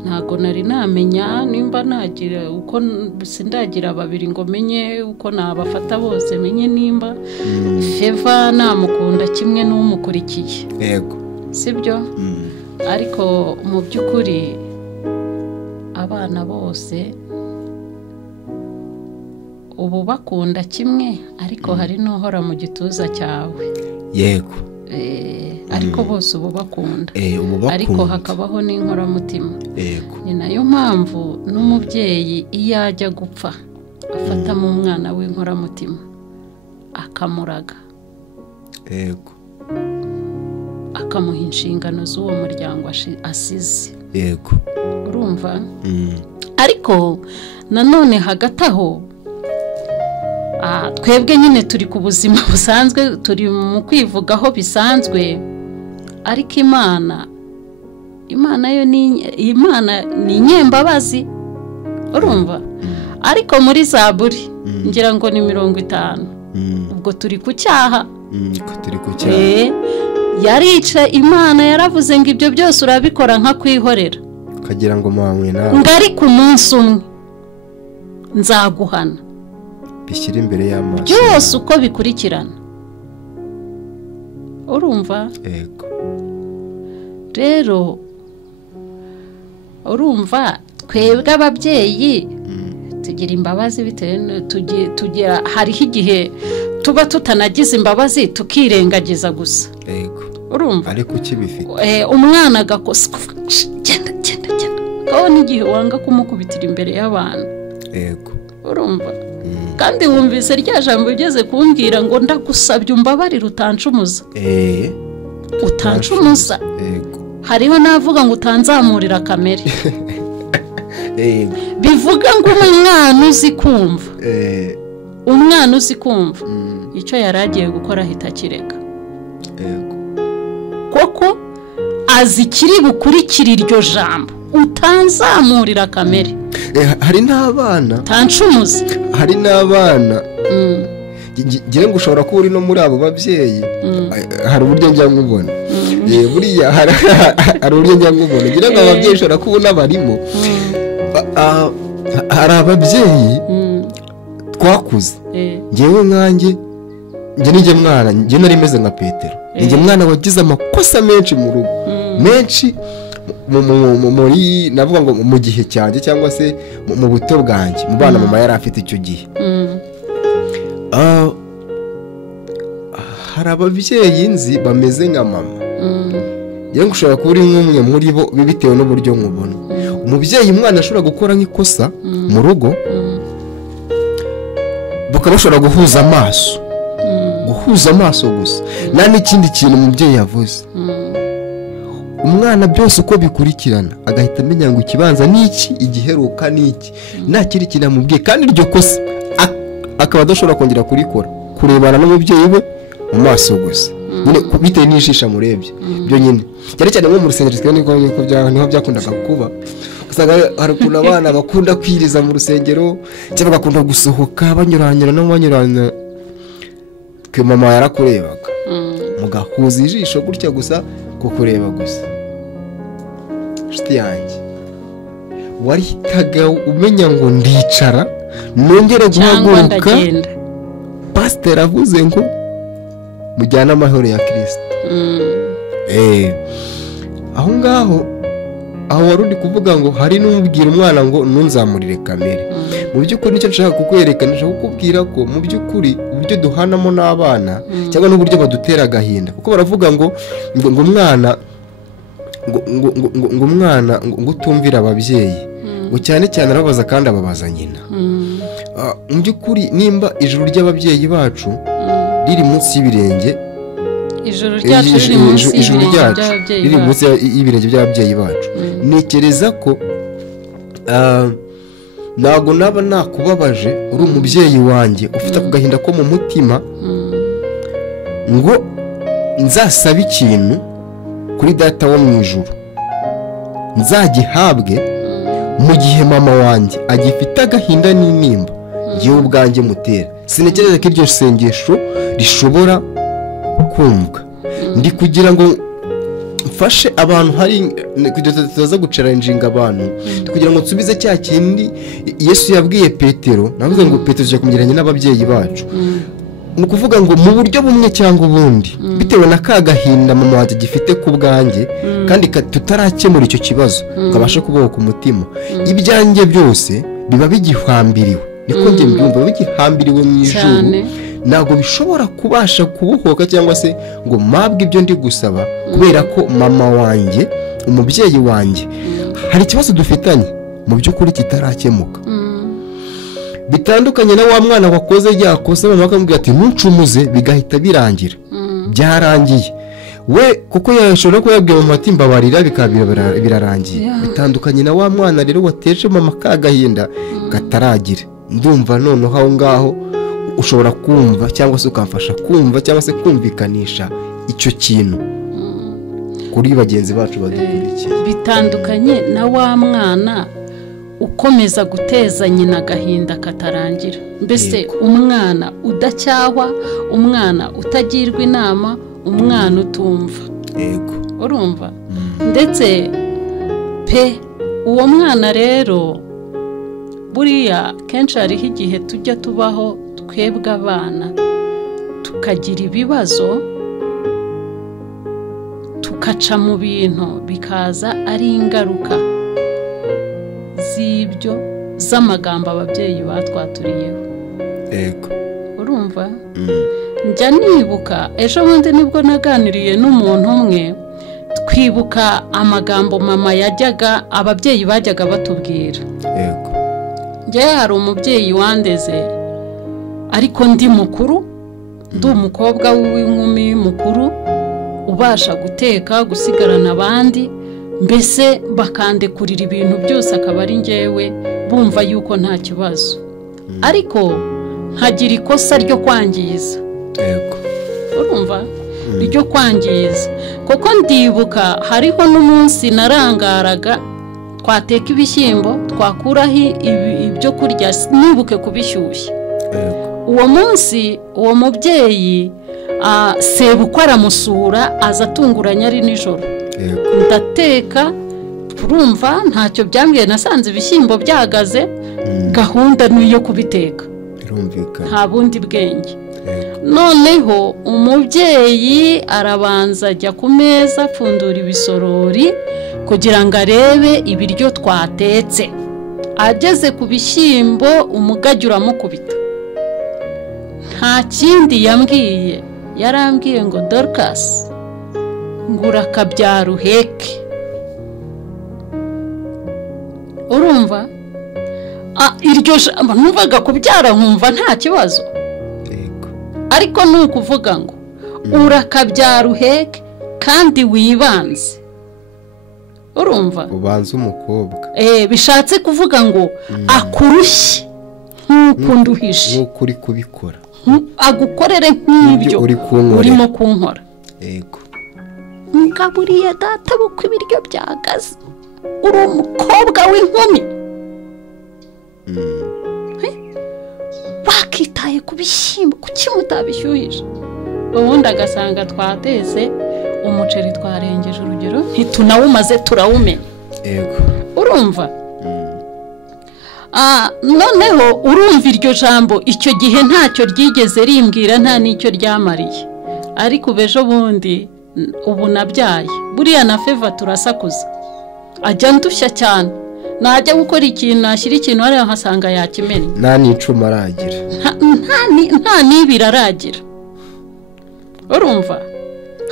ntago nari namenya nimba nagira uko, sindagira babiri ngo menye uko nabafata bose, menye nimba Feva namukunda kimwe n'umukurikiye. yego, sibyo? Ariko mu by'ukuri abana bose ubu bakunda kimwe, ariko hari n'uhora mu gituza cyawe. yego, ariko bose ubu bakunda, ubu ariko hakabaho n'inkoramutima. yego, ni nayo mpamvu n'umubyeyi iyo ajya gupfa afatamo umwana w'inkoramutima akamuraga, yego, akamuha inshingano z'uwo muryango asize. yego, urumva? ariko nanone hagati aho twebwe nyine turi ku buzima busanzwe, turi mu kwivugaho bisanzwe, ariko Imana yo ni inyembabazi. urumva? ariko muri Zaburi ngira ngo ni 50, ubwo turi ku cyaha. Yarica Imana yaravuze ngo ibyo byose urabikora nka kwihorera, ukagira ngo mwanywe nawe, ngari ku munsi umwe nzaguhana bishyira imbere y'amaso byose uko bikurikirana. urumva? yego, rero urumva twebwe ababyeyi tugira imbabazi, bitewe tugira hariho igihe tuba tutanagize imbabazi tukirengagiza gusa. yego, urumva? ariko ukibifite umwana agakosa genda kaho n'igihe wanga kumukubitira imbere y'abantu. yego, urumva? kandi wumvise rya jambo ugeze kumbwira ngo ndagusabye umbabarire utancumuza. utancumuza. yego, hariho navuga ngo utanzamurira kamere. yego, bivuga ngo umwana uzi kumva, umwana uzi kumva icyo yari agiye gukora ahita akireka. yego, koko azi kiri bukurikira iryo jambo utanzamurira kamere. hari n'abana tancumuza, hari n'abana ngira ngo ushobora kuba uri no muri abo babyeyi. hari uburyo njya nkubona, buriya hari uburyo njya nkubona, ngira ngo ababyeyi ushobora kubona barimo. hari ababyeyi twakuze, ngewe nkanjye, njye mwana, njye nari meze nka Petero, njye mwana wagize amakosa menshi mu rugo, menshi muri navuga ngo mu gihe cyanjye cyangwa se mu buto bwanjye, mu bana mama yari afite icyo gihe. hari ababyeyi nzi bameze nka mama, ngira ngo ushobora kuba uri nk'umwe muri bo bitewe n'uburyo nkubona. umubyeyi umwana ashobora gukora nk'ikosa mu rugo, bakaba bashobora guhuza amaso gusa, nta n'ikindi kintu umubyeyi yavuze. umwana byose uko bikurikirana agahita amenya ngo ikibanza ni iki, igiheruka ni iki, nta kindi kintu amubwiye, kandi iryo kosa akaba adashobora kongera kurikora, kurebana n'umubyeyi we mu maso gusa, nyine bitewe n'ijisho amurebye. byo nyine cyane cyane nko mu rusengero niho byakundaga kuba. usanga hari ukuntu abana bakunda kwiriza mu rusengero, cyangwa bakunda gusohoka banyuranyura twe mama yarakurebaga mugahuza ijisho gutya gusa kukureba gusa. Inshuti yanjye warihitaga umenya ngo ndicara nongere guhaguruka pasiteri avuze ngo mujyane amahoro ya Kristo. Aho ngaho wari uri kuvuga ngo hari n'umubwira umwana ngo ntunzamurire kamere. Mu by'ukuri nicyo nshaka kukwerekana, nshaka kukubwira ko mu by'ukuri uburyo duhanamo n'abana cyangwa n'uburyo badutera agahinda, kuko baravuga ngo umwana ngo umwana ngo utumvira ababyeyi ngo cyane cyane arababaza kandi ababaza nyina. Mu by'ukuri nimba ijuru ry'ababyeyi bacu riri munsi y'ibirenge, ijuru ryacu riri munsi y'ibirenge by'ababyeyi bacu, ntekereza ko ntabwo naba nakubabaje uri umubyeyi wanjye ufite ako gahinda ko mu mutima ngo nzasaba ikintu kuri data wo mu ijuru nzagihabwe mu gihe mama wanjye agifite agahinda n'intimba ngewe ubwanjye mutera. Sintekereza ko iryo sengesho rishobora kumvwa. Ndi kugira ngo mfashe abantu hari tuza gucaranjinga abantu kugira ngo nsubize cya kindi Yesu yabwiye Petero. Navuze ngo Petero tujya kumgeranya n'ababyeyi bacu, ni ukuvuga ngo mu buryo bumwe cyangwa ubundi bitewe na ka gahinda mama wanjye gifite ku bwanjye kandi tutarakemura icyo kibazo kabasha kubohoka umutima, ibyanjye byose biba bigihambiriwe, niko njye mbyumva, bigihambiriwe mu ijuru. Ntabwo bishobora kubasha kubohoka cyangwa se ngo mabwe ibyo ndi gusaba, kubera ko mama wanjye, umubyeyi wanjye, hari ikibazo dufitanye mu by'ukuri kitarakemuka. Bitandukanye na wa mwana wakoze ryakosa mama akamubwira ati ntucumuze bigahita birangira, byarangiye. We kuko yashobora ko yabwiye mama ati mbabarira bikabira birarangiye. Bitandukanye na wa mwana rero wateje mama kagahinda gataragira. Ndumva noneho aho ngaho ushobora kumva cyangwa se ukamfasha kumva cyangwa se kumvikanisha icyo kintu kuri bagenzi bacu badukurikiye. Bitandukanye na wa mwana ukomeza guteza nyina agahinda katarangira. Mbese umwana udacyahwa, umwana utagirwa inama, umwana utumva. Yego. Urumva? Ndetse pe uwo mwana rero buriya kenshi hariho igihe tujya tubaho twebwe abana tukagira ibibazo tukaca mu bintu bikaza ari ingaruka z'ibyo z'amagambo ababyeyi batwaturiyeho. Yego. Urumva? Njya nibuka ejo bundi nibwo naganiriye n'umuntu umwe, twibuka amagambo mama yajyaga, ababyeyi bajyaga batubwira. Yego. Njye hari umubyeyi wandeze ariko ndi mukuru, ndi umukobwa w'inkumi mukuru ubasha guteka, gusigarana abandi, mbese bakandekurira ibintu byose akaba ari njyewe, bumva yuko nta kibazo, ariko nkagira ikosa ryo kwangiza. Yego. Urumva? Ryo kwangiza. Kuko ndibuka hariho n'umunsi narangaraga, twateka ibishyimbo twakuraho ibyo kurya nibuke kubishyushya. Uwo munsi uwo mubyeyi sebukwe aramusura, aza atunguranye ari nijoro. Ndateka, urumva ntacyo byambwiye, nasanze ibishyimbo byahagaze, gahunda ni iyo kubiteka, nta bundi bwenge. Noneho umubyeyi arabanza ajya ku meza apfundura ibisorori kugira ngo arebe ibiryo twatetse. Ageze ku bishyimbo umugajyi uramukubita. Nta kindi yambwiye, yarambwiye ngo Dorcas ngura akabyara uheke. Urumva? Iryo jambo numvaga kubyara nkumva nta kibazo, ariko ni ukuvuga ngo urakabyara uheke kandi wibanze. Urumva? Ubanze umukobwa. Bishatse kuvuga ngo akurushye nk'uko nduhishe, nk'uko uri kubikora, agukorere nk'ibyo urimo kunkora. Yego. Ngaburiye data bukwe ibiryo byahagaze, uri umukobwa w'inkumi, bakitaye ku bishyimbo, kuki mutabishyuhije? ubundi agasanga twateze umuceri twarengeje urugero ntitunawumaze turawumenya. yego urumva noneho urumva iryo jambo icyo gihe ntacyo ryigeze rimbwira nta n'icyo ryamariye, ariko bejo bundi ubu nabyaye buriya na Feva turasakuza ajya ndushya cyane, najya gukora ikintu nashyira ikintu hariya nkasanga yakimenya, nta n'icuma aragira, nta n'ibiri aragira. urumva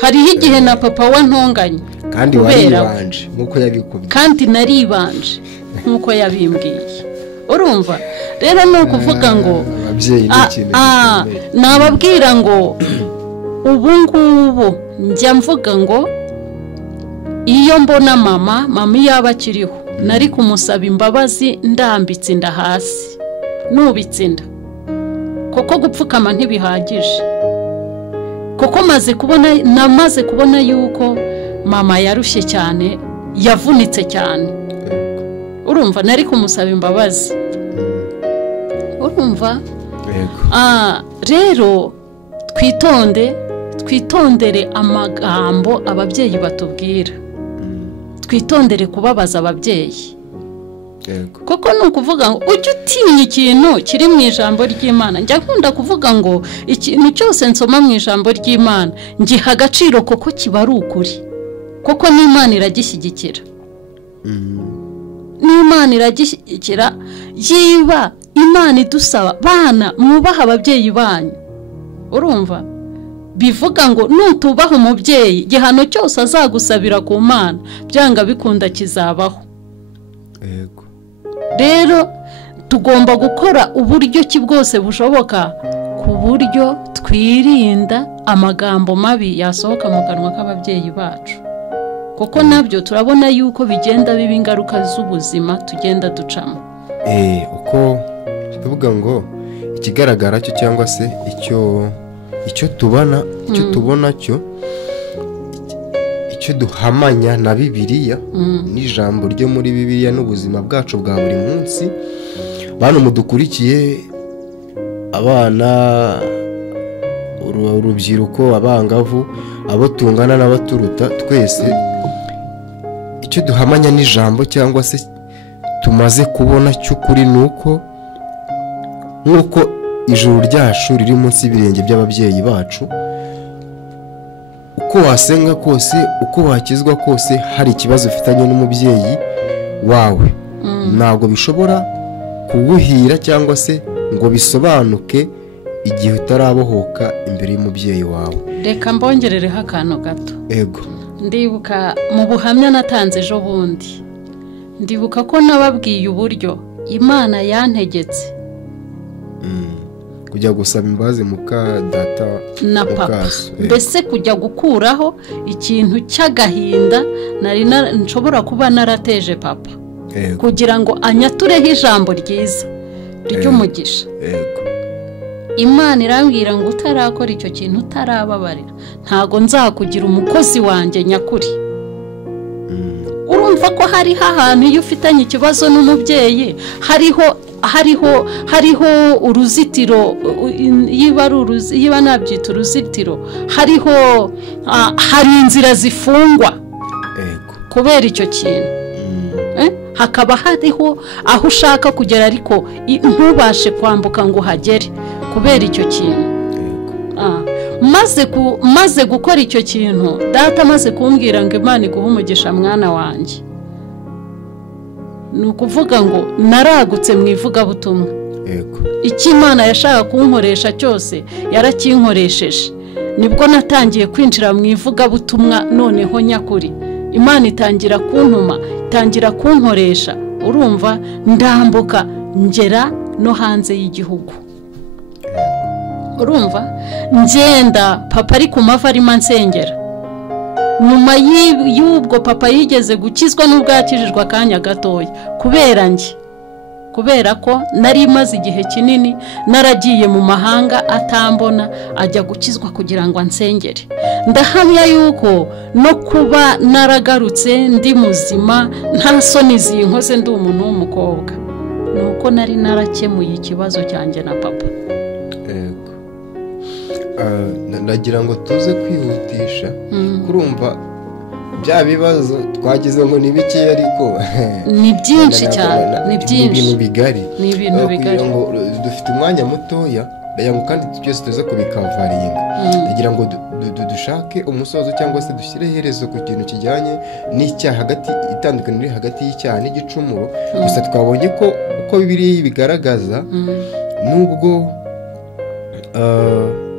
hariho igihe na papa wantonganye kandi waribanje nk'uko yabikubwiye, kandi naribanje nk'uko yabimbwiye. urumva rero ni ukuvuga ngo ababyeyi n'ikintu nababwira ngo ubu ngubu njya mvuga ngo iyo mbona mama yaba akiriho nari kumusaba imbabazi ndambitse inda hasi, nubitse inda kuko gupfukama ntibihagije, kuko namaze kubona yuko mama yarushye cyane, yavunitse cyane. urumva nari kumusaba imbabazi. urumva rero twitondere amagambo ababyeyi batubwira, twitondere kubabaza ababyeyi, kuko ni ukuvuga ngo ujye utinya ikintu kiri mu ijambo ry'Imana. njya nkunda kuvuga ngo ikintu cyose nsoma mu ijambo ry'Imana ngiha agaciro kuko kiba ari ukuri, kuko n'Imana iragishyigikira. n'Imana iragishyigikira. yiba Imana idusaba bana mwubaha ababyeyi banyu. urumva bivuga ngo nutubaha umubyeyi igihano cyose azagusabira ku Mana byanga bikunda kizabaho. yego rero tugomba gukora uburyo ki bwose bushoboka ku buryo twirinda amagambo mabi yasohoka mu kanwa k'ababyeyi bacu, kuko nabyo turabona yuko bigenda biba ingaruka z'ubuzima tugenda ducamo. uko tuvuga ngo ikigaragara cyo cyangwa se icyo tubona cyo icyo duhamanya na Bibiliya n'ijambo ryo muri Bibiliya n'ubuzima bwacu bwa buri munsi. bantu mudukurikiye, abana, urubyiruko, abangavu, abo tungana n'abaturuta, twese icyo duhamanya n'ijambo cyangwa se tumaze kubona cy'ukuri nuko nk'uko ijuru ryacu riri munsi y'ibirenge by'ababyeyi bacu, uko wasenga kose, uko wakizwa kose, hari ikibazo ufitanye n'umubyeyi wawe ntabwo bishobora kuguhira cyangwa se ngo bisobanuke igihe utarabohoka imbere y'umubyeyi wawe. reka mbongerereho akantu gato. yego ndibuka mu buhamya natanze ejo bundi, ndibuka ko nababwiye uburyo Imana yantegetse kujya gusaba imbabazi muka data na papa, mbese kujya gukuraho ikintu cy'agahinda nshobora kuba narateje papa, kugira ngo anyatureho ijambo ryiza ry'umugisha. Imana irambwira ngo utarakora icyo kintu, utarababarira, ntago nzakugira umukozi wanjye nyakuri. urumva ko hariho ahantu iyo ufitanye ikibazo n'umubyeyi hariho uruzitiro, yiba nabyita uruzitiro, hari inzira zifungwa kubera icyo kintu. hakaba hariho aho ushaka kugera ariko ntubashe kwambuka ngo uhagere kubera icyo kintu. maze gukora icyo kintu, data maze kumbwira ngo Imana iguhe umugisha mwana wanjye, ni ukuvuga ngo naragutse mu ivugabutumwa. icyo Imana yashaka kunkoresha cyose yarakinkoresheje. nibwo natangiye kwinjira mu ivugabutumwa noneho nyakuri. Imana itangira kuntuma, itangira kunkoresha. urumva ndambuka ngera no hanze y'igihugu. urumva ngenda papa ari ku mavi arimo ansengera. nyuma y'ubwo papa yigeze gukizwa n'ubwo yakijijwe akanya gatoya kubera ko nari maze igihe kinini naragiye mu mahanga atambona, ajya gukizwa kugira ngo ansengere. ndahamya yuko no kuba naragarutse ndi muzima nta soni zinkoze, ndi umuntu w'umukobwa, nuko nari narakemuye ikibazo cyanjye na papa. nagira ngo tuze kwihutisha kurumva bya bibazo twagize ngo ni bike ariko ni byinshi cyane, ni byinshi, ni ibintu bigari, ni ibintu bigari. kugira ngo dufite umwanya mutoya ndagira ngo kandi byose tuze kubikavaringa, ndagira ngo dushake umusozo cyangwa se dushyire iherezo ku kintu kijyanye n'icyaha, hagati itandukaniro hagati y'icyaha n'igicumuro. Gusa twabonye ko uko Bibiliya bigaragaza nubwo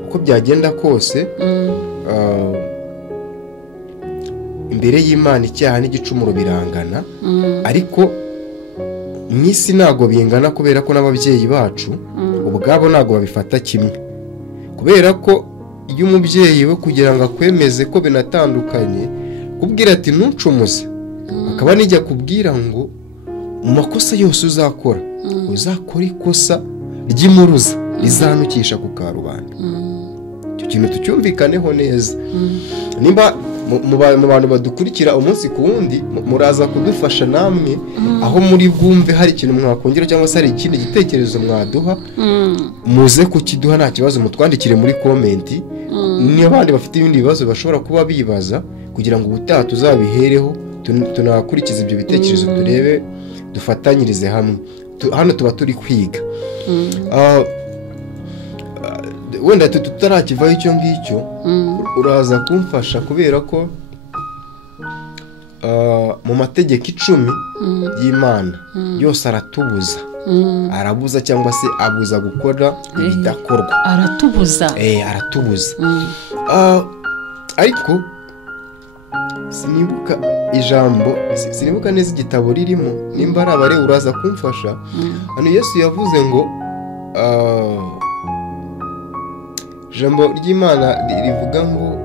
uko byagenda kose imbere y'Imana icyaha n'igicumuro birangana, ariko mu isi ntabwo bingana, kubera ko n'ababyeyi bacu ubwabo ntabwo babifata kimwe, kubera ko iyo umubyeyi we kugira ngo akwemeze ko binatandukanye kubwira ati ntucumuze, akaba nijya kubwira ngo mu makosa yose uzakora uzakora ikosa ry'impuruza rizanukisha ku karubanda. Icyo kintu tucyumvikaneho neza. Nimba mu bantu badukurikira umunsi ku wundi muraza kudufasha namwe aho muri bwumve hari ikintu mwakongera cyangwa se hari ikindi gitekerezo mwaduha, muze kukiduha nta kibazo, mutwandikire muri komenti. Niyo abandi bafite ibindi bibazo bashobora kuba bibaza, kugira ngo ubutaha tuzabihereho tunakurikiza ibyo bitekerezo, turebe dufatanyirize hamwe. Hano tuba turi kwiga, wenda tutarakivaho icyo ngicyo uraza kumfasha, kubera ko mu mategeko 10 y'Imana yose aratubuza, arabuza cyangwa se abuza gukora ibidakorwa, aratubuza ariko sinibuka ijambo, sinibuka neza igitabo ririmo, nimba ari abare uraza kumfasha. Hano Yesu yavuze ngo ijambo ry'Imana rivuga ngo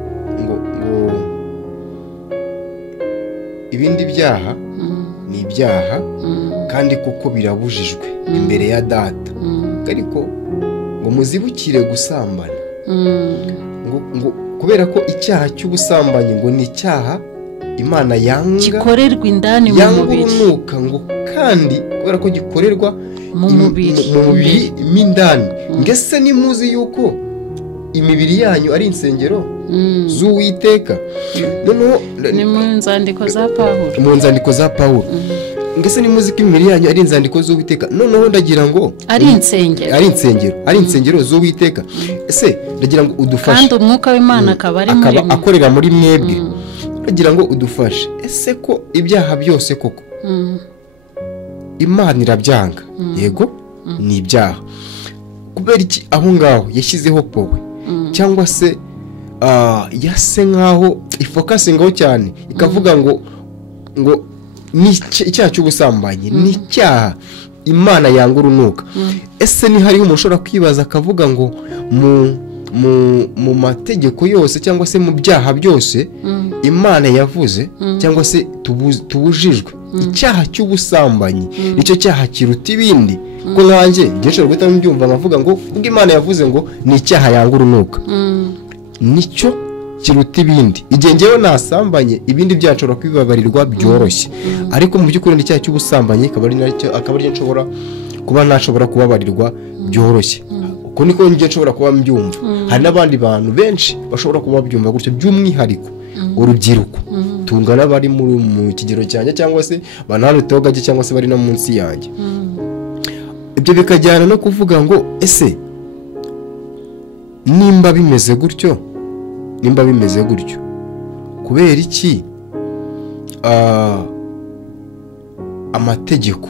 ibindi byaha ni ibyaha kandi kuko birabujijwe imbere ya Data, ariko ngo muzibukire gusambana, ngo kubera ko icyaha cy'ubusambanyi ngo ni icyaha Imana yanga, gikorerwa indani mu mubiri, ngo kandi kubera ko gikorerwa mu mubiri m'indani. Ngese nimuzi yuko imibiri yanyu ari insengero z'Uwiteka. Ni mu nzandiko za Pawulo, ngese nimuzi ko imibiri yanyu ari inzandiko z'Uwiteka. Noneho ndagira ngo ari insengero z'Uwiteka. Ese ndagira ngo udufashe, kandi umwuka w'Imana akaba akorera muri mwebwe. Ndagira ngo udufashe, ese ko ibyaha byose koko Imana irabyanga? Yego, ni ibyaha. Kubera iki aho ngaho yashyizeho powe, cyangwa se yase nkaho ifokasingaho cyane, ikavuga ngo ni icyaha cy'ubusambanyi, ni icyaha Imana yanga urunuka. Ese ni hariho umuntu ushobora kwibaza akavuga ngo mu mategeko yose cyangwa se mu byaha byose Imana yavuze cyangwa se tubujijwe, icyaha cy'ubusambanyi nicyo cyaha kiruta ibindi? Ko nanjye nshobora guhita mbyumva nkavuga ngo ubwo Imana yavuze ngo ni icyaha yanga urunuka, nicyo kiruta ibindi. Igihe ngewe nasambanye ibindi byacu kwibabarirwa byoroshye, ariko mu by'ukuri ni icyaha cy'ubusambanyi akaba ari nshobora kuba nashobora kubabarirwa byoroshye. Uko niko njye nshobora kuba mbyumva. Hari n'abandi bantu benshi bashobora kuba byumva gutyo, by'umwihariko urubyiruko tungana bari mu kigero cyanjye, cyangwa se bananutseho gake, cyangwa se bari no munsi yanjye. Ibyo bikajyana no kuvuga ngo ese nimba bimeze gutyo kubera iki amategeko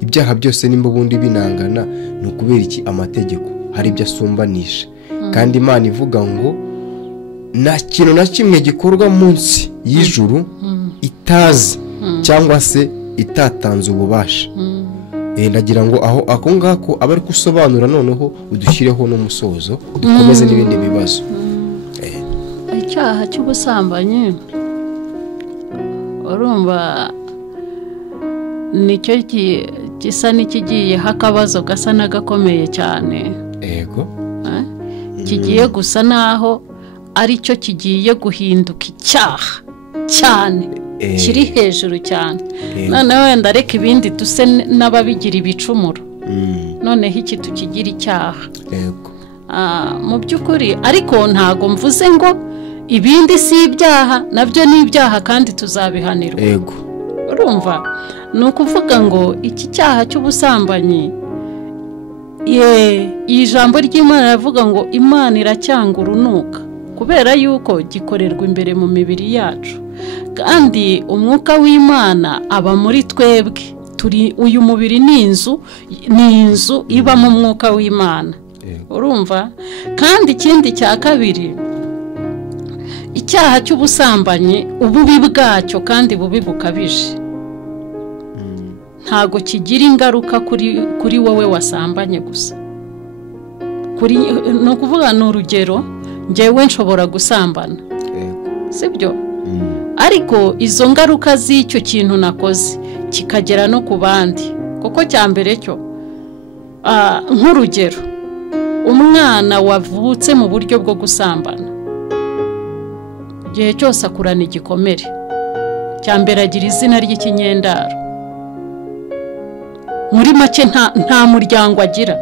ibyaha byose nimba ubundi binangana, ni ukubera iki amategeko hari ibyo asumbanisha? Kandi Imana ivuga ngo nta kintu na kimwe gikorwa munsi y'ijuru itazi cyangwa se itatanze ububasha. Ndagira ngo ako ngako aba ari gusobanura, noneho udushyireho n'umusozo dukomeze n'ibindi bibazo. Icyaha cy'ubusambanyi urumva nicyo gisa n'ikigiyeho akabazo gasa n'agakomeye cyane. Yego, kigiye gusa naho ari cyo kigiye guhinduka icyaha cyane, kiri hejuru cyane. Noneho wenda reka ibindi duse n'ababigira ibicumuro, noneho iki tukigira icyaha. mu by'ukuri ariko ntago mvuze ngo ibindi si ibyaha nabyo ni ibyaha kandi tuzabihanirwa yego urumva ni ukuvuga ngo iki cyaha cy'ubusambanyi iyi jambo ry'Imana ravuga ngo Imana iracyanga urunuka kubera yuko gikorerwa imbere mu mibiri yacu kandi umwuka w'Imana aba muri twebwe turi uyu mubiri ni inzu iba mu mwuka w'Imana urumva kandi ikindi cya kabiri icyaha cy'ubusambanyi ububi bwacyo kandi bubi bukabije ntago kigira ingaruka kuri wowe wasambanye gusa no kuvuga ni urugero njyewe nshobora gusambana sibyo ariko izo ngaruka z'icyo kintu nakoze kikagera no ku bandi kuko cyambere cyo nk'urugero umwana wavutse mu buryo bwo gusambana igihe cyose akurana igikomere cyambere agira izina ry'ikinyendaro muri make nta muryango agira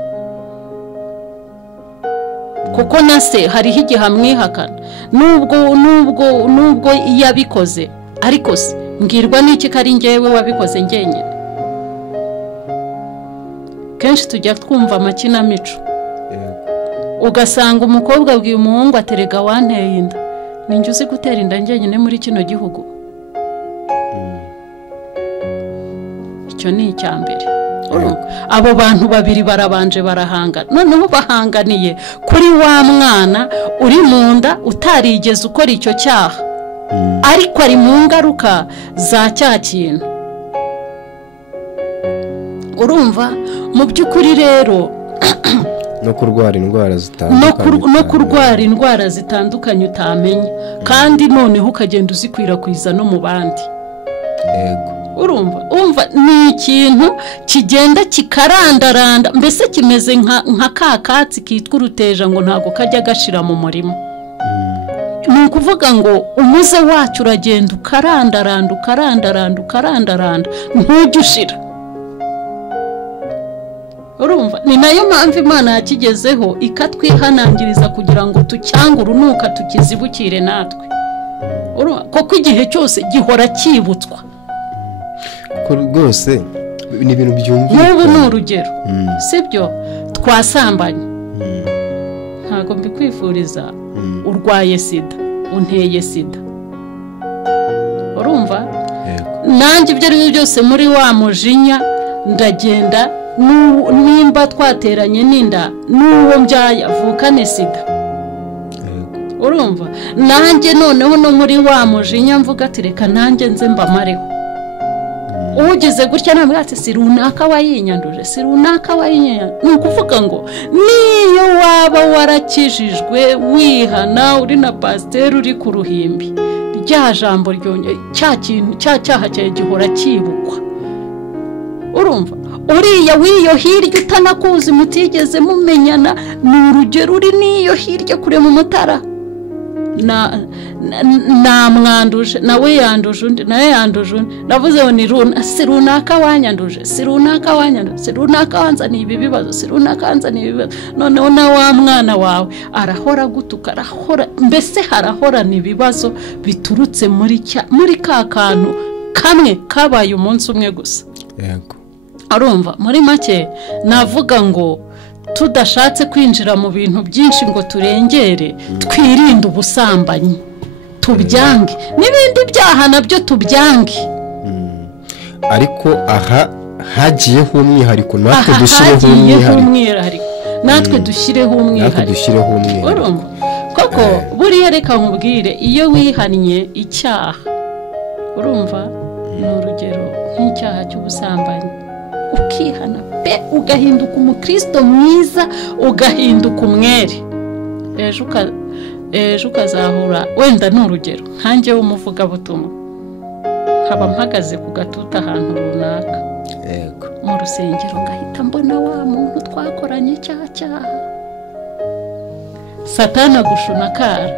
kuko na se hariho igihe amwihakana nubwo yabikoze ariko se mbwirwa n'iki ko ari njyewe wabikoze njyenyine kenshi tujya twumva amakinamico ugasanga umukobwa abwiye umuhungu aterega wanteye inda ninjye uzi gutera inda njyenyine muri kino gihugu icyo ni icyambere abo bantu babiri barabanje barahangana noneho bahanganiye kuri wa mwana uri mu nda utarigeze ukora icyo cyaha ariko ari mu ngaruka za cya kintu urumva mu by'ukuri rero no kurwara indwara zitandukanye no kurwara indwara zitandukanye utamenya kandi noneho ukagenda uzikwirakwiza no mu bandi yego urumva ni ikintu kigenda kikarandaranda mbese kimeze nka kakatsi kitwa uruteja ngo ntago kajya gashira mu murima ni ukuvuga ngo umuze wacu uragenda ukarandaranda ntujye ushira urumva ni nayo mpamvu Imana yakigezeho ikatwihanangiriza kugira ngo tucyange urunuka tukizibukire natwe kuko igihe cyose gihora kibutswa ko rwose ni ibintu byumvikana n'ubu ni urugero sibyo twasambanye ntabwo mbikwifuriza urwaye sida unteye sida urumva nanjye ibyo ari byo byose muri wa mujinya ndagenda nimba twateranye n'inda n'uwo mbyaye avukane sida urumva nanjye noneho no muri wa mujinya mvuga ati reka nanjye nze mbamareho ugeze gutya ntabwo ati si runaka wayinyanduje ni ukuvuga ngo niyo waba warakijijwe wihana uri na pasiteri uri ku ruhimbi rya jambo ryongeye cya cyaha cyawe gihora kibukwa urumva uriya w'iyo hirya utanakuzi mutigeze mumenyana ni urugero uri n'iyo hirya kure mu mutara namwanduje nawe yanduje undi nawe yanduje undi navuze ngo ni si runaka wanyanduje si runaka wanzaniye ibi bibazo si runaka wanzaniye ibi bibazo noneho na wa mwana wawe arahora gutuka mbese harahorana ibibazo biturutse muri ka kantu kamwe kabaye umunsi umwe gusa yego arumva muri make navuga ngo tudashatse kwinjira mu bintu byinshi ngo turengere twirinde ubusambanyi tubyange n'ibindi byaha nabyo tubyange ariko aha hagiyeho umwihariko natwe dushyireho umwihariko koko buriya reka nkubwire iyo wihannye icyaha urumva ni urugero nk'icyaha cy'ubusambanyi ukihana pe ugahinduka umukristo mwiza ugahinduka umwere ejo ukazahura wenda ni urugero nkanjye w'umuvugabutumwa nkaba mpagaze ku gatuta ahantu runaka mu rusengero ngahita mbona wa muntu twakoranye cyaha Satani agushuna kara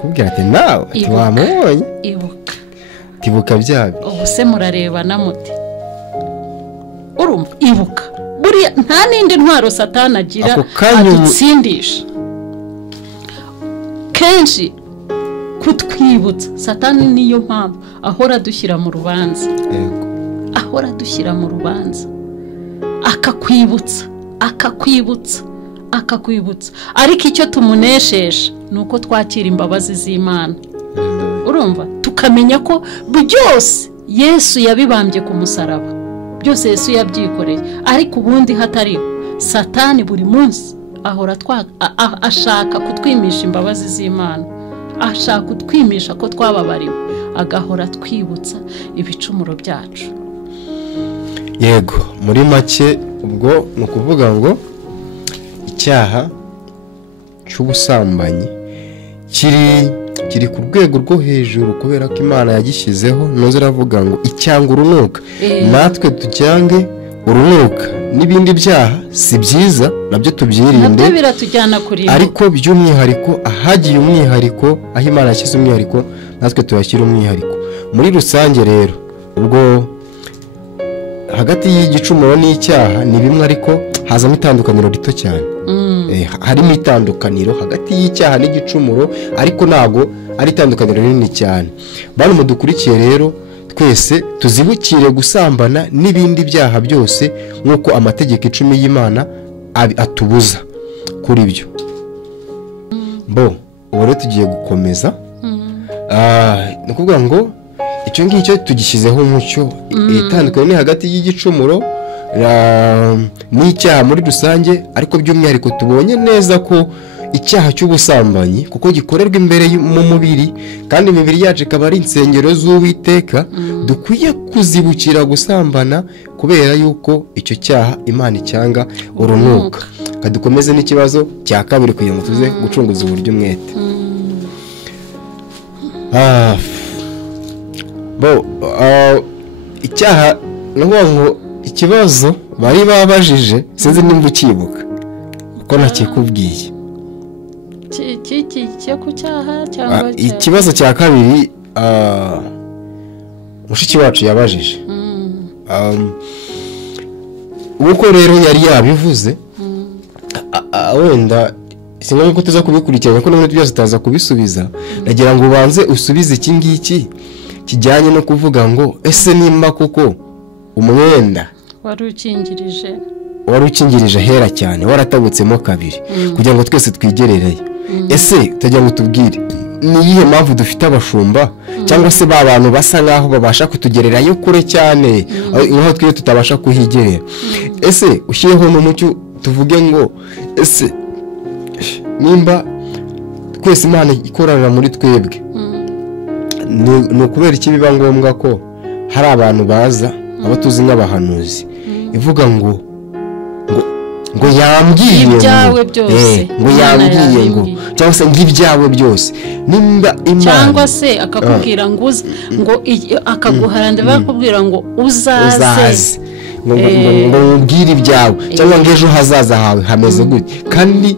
kubwira ati nawe wamubonye ibuka byabi ubu se murarebana muti urumva ibuka buriya nta n'indi ntwaro Satani agira adutsindisha. Kenshi kutwibutsa Satani niyo mpamvu ahora adushyira mu rubanza, ahora adushyira mu rubanza, akakwibutsa ariko icyo tumunesheje ni uko twakira imbabazi z'Imana. Urumva, tukamenya ko byose Yesu yabibambye ku musaraba, byose Yesu yabyikoreye, ariko ubundi hatariho Satani buri munsi ahora ashaka kutwimisha imbabazi z'Imana, ashaka kutwimisha ko twababariwe, agahora twibutsa ibicumuro byacu. Yego, muri make ubwo ni ukuvuga ngo icyaha cy'ubusambanyi kiri ku rwego rwo hejuru kubera ko Imana yagishyizeho. Noze ravuga ngo icyanga urunuka, natwe tujyange urunuka. N'ibindi byaha si byiza, nabyo tubyirinde, nabyo biratujyana kuri, ariko by'umwihariko ahagiye umwihariko, aho Imana yashyize umwihariko natwe tuyashyira umwihariko. Muri rusange rero ubwo hagati y'igicumuro n'icyaha ni bimwe, ariko hazamo itandukaniro rito cyane. Harimo itandukaniro hagati y'icyaha n'igicumuro, ariko ntago ari itandukaniro rinini cyane. Bano mudukurikiye rero, twese tuzibukire gusambana n'ibindi byaha byose nk'uko amategeko 10 y'Imana atubuza kuri byo. Ubu rero tugiye gukomeza. Ni ukuvuga ngo icyo ngicyo tugishyizeho umucyo, itandukaniro ni hagati y'igicumuro n'icyaha muri rusange, ariko by'umwihariko tubonye neza ko icyaha cy'ubusambanyi kuko gikorerwa imbere mu mubiri, kandi imibiri yacu ikaba ari insengero z'Uwiteka, dukwiye kuzibukira gusambana kubera yuko icyo cyaha Imana icyanga urunuka. Kadukomeze n'ikibazo cya kabiri kugira ngo tuze gucunguza uburyo umwete. Icyaha ngo ikibazo bari babajije sinzi nimba ukibuka uko nakikubwiye. Cyo ku cyaha cyangwa ikibazo cya kabiri mushiki wacu yabajije. Uko rero yari yabivuze, wenda singombwa ko tuza kubikurikirana ko n'ibintu byose utaza kubisubiza. Nagira ngo ubanze usubize iki ngiki kijyanye no kuvuga ngo ese nimba koko umwenda wari ukingirije hera cyane waratabutsemo kabiri kugira ngo twese twigerereyo, ese utagira ngo tubwire ni iyihe mpamvu dufite abashumba cyangwa se ba bantu basa nkaho babasha kutugererayo kure cyane nkaho twiyo tutabasha kuhigerera? Ese ushyireho n'umucyo tuvuge ngo ese nimba twese Imana ikorana muri twebwe, ni ukubera iki biba ngombwa ko hari abantu baza abo tuzi nk'abahanuzi ivuga ngo yambwiye ibyawe byose, ngo yambwiye ngo cyangwa se ngibyawe byose, nimba Imana cyangwa se akakubwira ngo akaguharande bakubwira ngo uzaze ngo ubwire ibyawe cyangwa ngo ejo hazaza hawe hameze gute. Kandi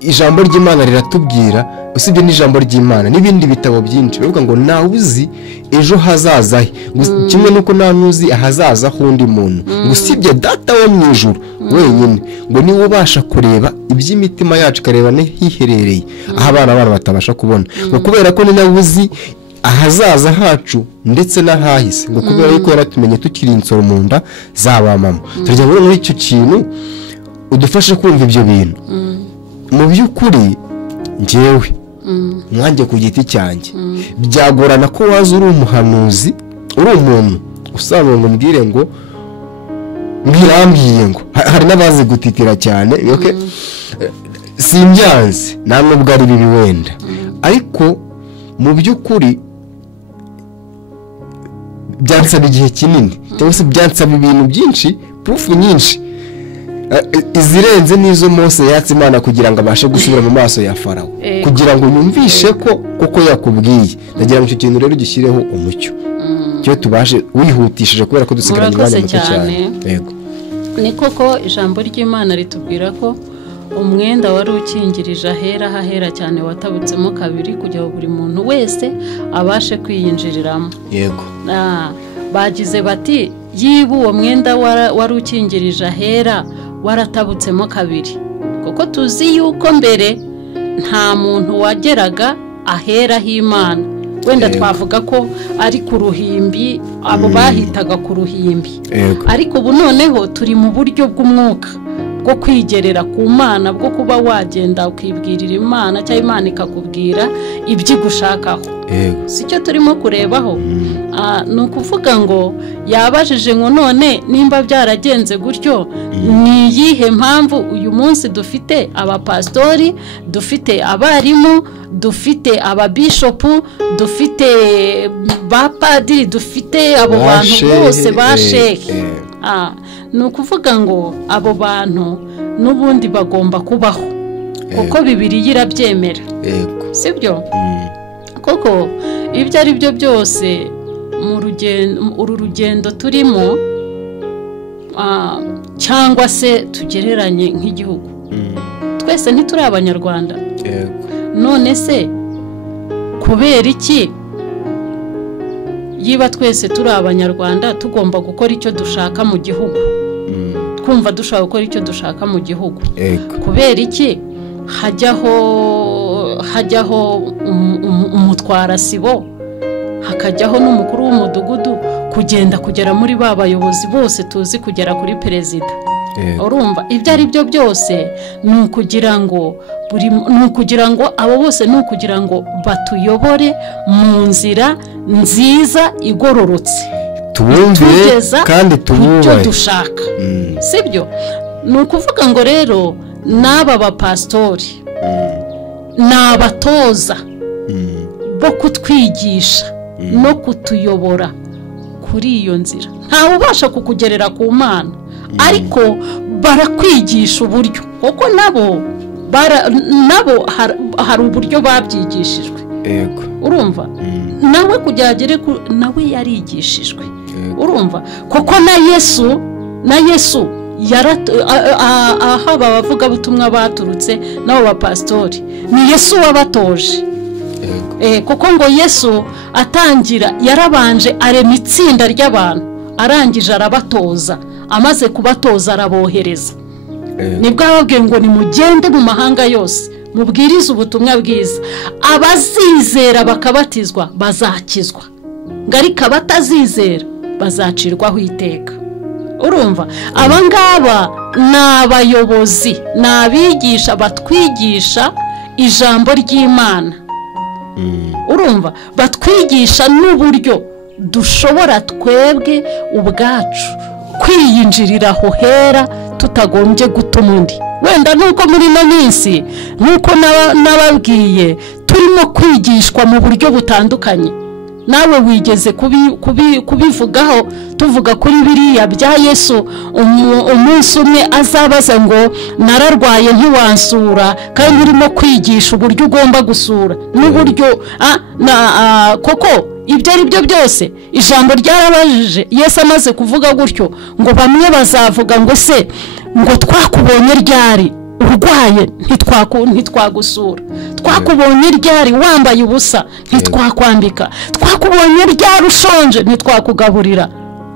ijambo ry'Imana riratubwira, usibye n'ijambo ry'Imana n'ibindi bitabo byinshi bivuga ngo nawe uzi ejo hazaza he, kimwe nuko nta nuzi ahazaza h'undi muntu, ngo usibye data wo mu ijuru wenyine, ngo niwe ubasha kureba iby'imitima yacu, kareba n'ihiherereye aho abana batabasha kubona, ngo kubera ko ni nawe uzi ahazaza hacu ndetse n'ahahise, ngo kubera yuko yaratumenye tukiri insoro mu nda z'aba mama. Tujya muri icyo kintu udufashe kumva ibyo bintu. Mu by'ukuri njyewe mwanjye ku giti cyanjye byagorana ko waza uri umuhanuzi, uri umuntu usanzwe ngo mbwire ngo mbirambwiye ngo hari n'abazi gutitira cyane, simbyanze nta nubwo ari bibi wenda, ariko mu by'ukuri byansaba igihe kinini cyangwa se byansaba ibintu byinshi, purufu nyinshi izirenze n'izo Mose yatse Imana kugira ngo abashe gusubira mu maso ya Farawo, kugira ngo yumvishe ko koko yakubwiye. Ndagira ngo icyo kintu rero gishyireho umucyo, cyo tubashe wihutishije kubera ko dusigaranye umwanya muto cyane. Yego, ni koko ijambo ry'Imana ritubwira ko umwenda wari ukingirije ahera cyane watabutsemo kabiri kugira ngo buri muntu wese abashe kwiyinjiriramo. Yego, bagize bati yiba uwo mwenda wari ukingirije ahera waratabutsemo kabiri, kuko tuzi yuko mbere nta muntu wageraga ahera h'Imana. Wenda twavuga ko ari ku ruhimbi, abo bahitaga ku ruhimbi, ariko ubu noneho turi mu buryo bw'umwuka bwo kwigerera ku Mana, bwo kuba wagenda ukibwirira Imana cyangwa Imana ikakubwira ibyo igushakaho. Sicyo turimo kurebaho. Ni ukuvuga ngo yabajije ngo none nimba byaragenze gutyo, ni iyihe mpamvu uyu munsi dufite abapastori, dufite abarimu, dufite ababishopu, dufite bapadiri, dufite abo bantu bose bashehe. Ni ukuvuga ngo abo bantu n'ubundi bagomba kubaho, kuko Bibiliya irabyemera, sibyo? Koko ibyo ari byo byose uru rugendo turimo, cyangwa se tugereranye nk'igihugu, twese ntituri abanyarwanda. None se kubera iki yiba twese turi abanyarwanda tugomba gukora icyo dushaka mu gihugu, twumva dushaka gukora icyo dushaka mu gihugu? Kubera iki hajyaho umutwara sibo, hakajyaho n'umukuru w'umudugudu, kugera muri ba bayobozi bose tuzi, kugera kuri perezida? Urumva ibyo ari byo byose ni ukugira ngo abo bose ni ukugira ngo batuyobore mu nzira nziza igororotse, tubumvire kandi tububahe dushaka, sibyo? Ni ukuvuga ngo rero n'aba bapastori n'abatoza bo kutwigisha no kutuyobora kuri iyo nzira. Ntawe ubasha kukugerera ku Mana, ariko barakwigisha uburyo, kuko nabo hari uburyo babyigishijwe. Urumva? Nawe kugeragere nawe yarigishijwe. Urumva? Kuko na Yesu aha bavuga butumwa baturutse nabo bapastori, ni Yesu wabatoje. Kuko ngo Yesu atangira yarabanje arema itsinda ry'abantu, arangije arabatoza, amaze kubatoza arabohereza. Nibwo ababwiye ngo nimugende mu mahanga yose mubwirize ubutumwa bwiza, abazizera bakabatizwa bazakizwa, ariko abatazizera bazacirwaho iteka. Urumva? Abangaba ni abayobozi, ni abigisha batwigisha ijambo ry'Imana. Urumva? Batwigisha n'uburyo dushobora twebwe ubwacu kwiyinjirira aho hera tutagombye gutuma undi. Wenda nuko muri no minsi nuko nababwiye turimo kwigishwa mu buryo butandukanye. Nawe wigeze kubivugaho, tuvuga kuri biriya bya Yesu, umunsi umwe azabaza ngo nararwaye ntiwansura, kandi urimo kwigisha uburyo ugomba gusura n'uburyo koko ibyo ari byo byose ijambo ryarabajije. Yesu amaze kuvuga gutyo ngo bamwe bazavuga ngo se ngo twakubonye ryari urwaye ntitwagusura, twakubonye ryari wambaye ubusa ntitwakwambika, twakubonye ryari ushonje ntitwakugaburira.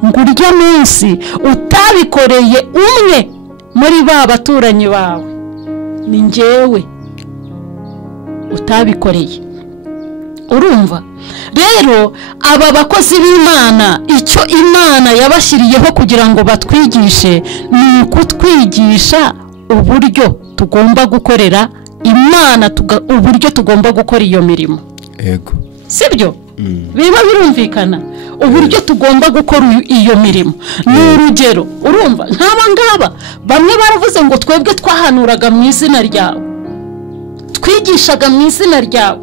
ngo urya munsi utabikoreye umwe muri ba baturanyi bawe, ni njyewe utabikoreye. Urumva? Rero aba bakozi b'Imana, icyo Imana yabashyiriyeho kugira ngo batwigishe ni ukutwigisha uburyo tugomba gukorera Imana, uburyo tugomba gukora iyo mirimo. Yego. Sibyo? Biba birumvikana uburyo tugomba gukora iyo mirimo. Ni urugero, urumva? Nk'aba ngaba bamwe baravuze ngo twebwe twahanuraga mu izina ryawe, twigishaga mu izina ryawe.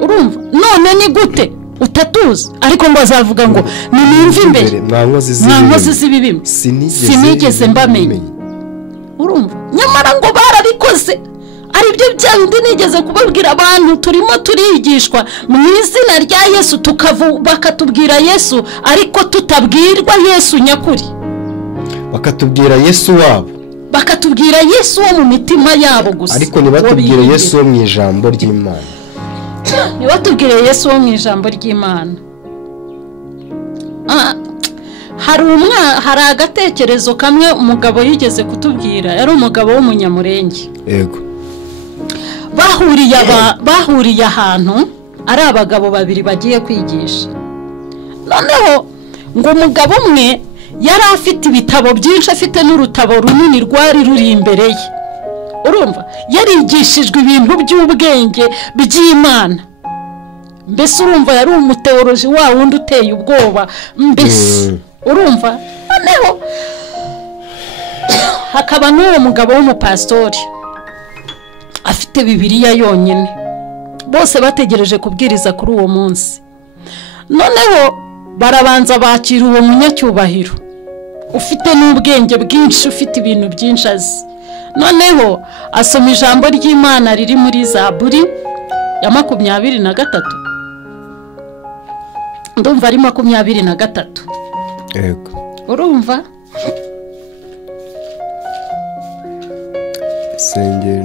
Urumva? None ni gute utatuzi? Ariko ngo azavuga ngo nimwumve imbere mwankozi z'ibibi sinigeze mbamenye. Urumva? Nyamara ngo barabikoze. Ari byo byandi nigeze kubabwira abantu, turimo turigishwa mu izina rya Yesu, bakatubwira Yesu ariko tutabwirwa Yesu nyakuri. Bakatubwira Yesu wabo, bakatubwira Yesu wo mu mitima yabo gusa, ariko nibatubwire Yesu wo mu ijambo ry'Imana. Nibatubwire Yesu wo mu ijambo ry'Imana. hari agatekerezo kamwe umugabo yigeze kutubwira, yari umugabo w'umunyamurenge. Yego. bahuriye ahantu ari abagabo babiri bagiye kwigisha. Noneho ngo umugabo umwe yari afite ibitabo byinshi, afite n'urutabo runini rwari ruri imbere ye. Urumva yarigishijwe ibintu by'ubwenge by'Imana. Mbese urumva yari umuteoloji wa wundi uteye ubwoba mbese. Urumva noneho hakaba n'uwo mugabo w'umupastori afite Bibiliya yonyine, bose bategereje kubwiriza kuri uwo munsi. Noneho barabanza bakira uwo munyacyubahiro ufite n'ubwenge bwinshi, ufite ibintu byinshi azi. Noneho asoma ijambo ry'Imana riri muri Zaburi ya 23, ndumva ari 23. Yego. Urumva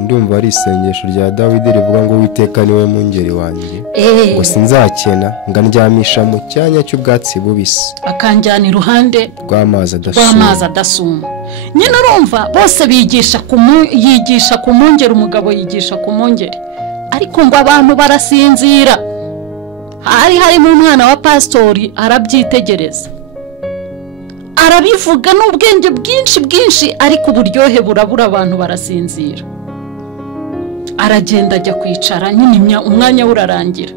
ndumva ari isengesho rya Dawidi rivuga ngo Uwiteka niwe mungeri wanjye, ngo sinzakena, ngandyamisha mu cyanya cy'ubwatsi bubisi, akanjyana iruhande rw'amazi adasuma. Nyine urumva bose yigisha ku mungeri, umugabo yigisha ku mungeri, ariko ngo abantu barasinzira. Harimo umwana wa pastori arabyitegereza, arabivuga n'ubwenge bwinshi, ariko uburyohe burabura, abantu barasinzira. Aragenda ajya kwicara, nyine umwanya urarangira.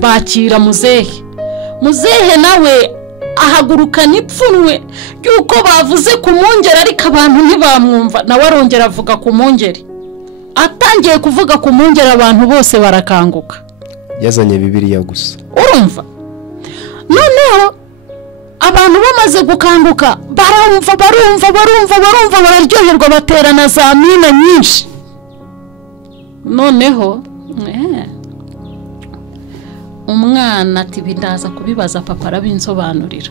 Bakira muzehe nawe ahagurukana ipfunwe yuko bavuze ku mungeri, ariko abantu ntibamwumva. Nawe arongera avuga ku mungeri. Atangiye kuvuga ku mungeri, abantu bose barakanguka. Yazanye Bibiliya gusa. Urumva noneho abantu bamaze gukanguka, barumva bararyoherwa, baterana za mina nyinshi. Noneho umwana ati bindaza kubibaza papa arabinsobanurira.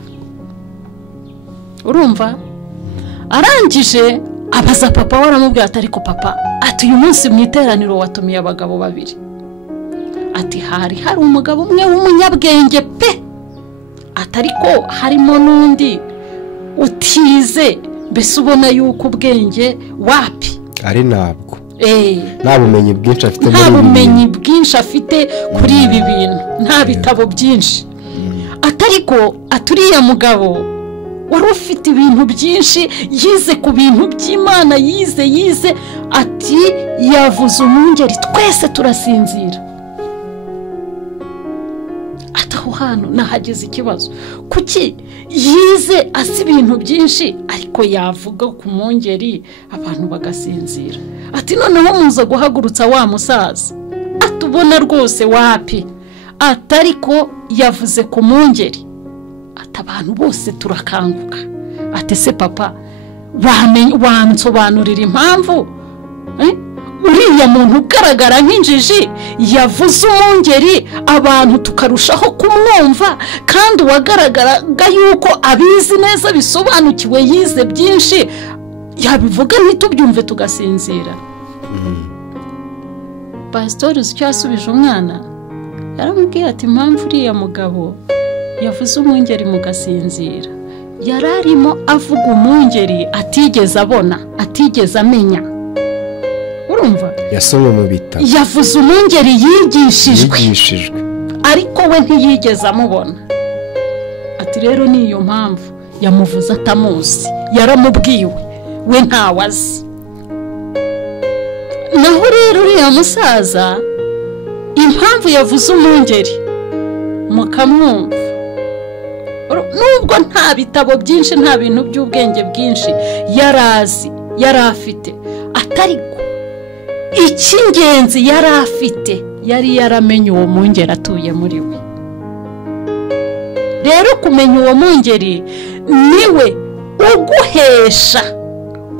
Urumva arangije abaza papa, waramubwira ati ariko papa, ati uyu munsi mu iteraniro watumiye abagabo babiri. Ati hari umugabo umwe w'umunyabwenge pe, atariko harimo n'undi utize, mbese ubona yuko ubwenge wapi ari ntabwo nta bumenyi bwinshi afite, nta bumenyi bwinshi afite kuri ibi bintu, nta bitabo byinshi. Atariko aturiya mugabo wari ufite ibintu byinshi, yize ku bintu by'Imana, yize. Ati yavuze umungeri, twese turasinzira. Ataho hano nahageze ikibazo, kuki yize asi ibintu byinshi ariko yavuga ku mungeri abantu bagasinzira. Ati noneho muza guhagurutsa wa musaza, atubona rwose wapi. Atariko yavuze ku mungeri, abantu bose turakanguka. Ati se papa, wansobanurira impamvu uriya muntu ugaragara nk'injiji yavuze umungeri, abantu tukarushaho kumwumva, kandi wagaragaraga yuko abizi neza, bisobanukiwe, yize byinshi, yabivuga ntitubyumve tugasinzira. Pastori icyo yasubije umwana, yaramubwiye ati impamvu uriya mugabo yavuze umungeri mugasinzira, yararimo avuga umungeri atigeze abona, atigeze amenya. Urumva yasomye mu bitabo, yavuze umungeri yigishijwe, ariko we ntiyigeze amubona. Ati rero niyo mpamvu yamuvuze atamuzi, yaramubwiwe, we ntawazi. Naho rero uriya musaza impamvu yavuze umungeri mukamwumva, nubwo nta bitabo byinshi, nta bintu by'ubwenge bwinshi yari afite, atariko icy'ingenzi yari afite, yari yaramenye uwo mungeri atuye muri we. Rero kumenya uwo mungeri niwe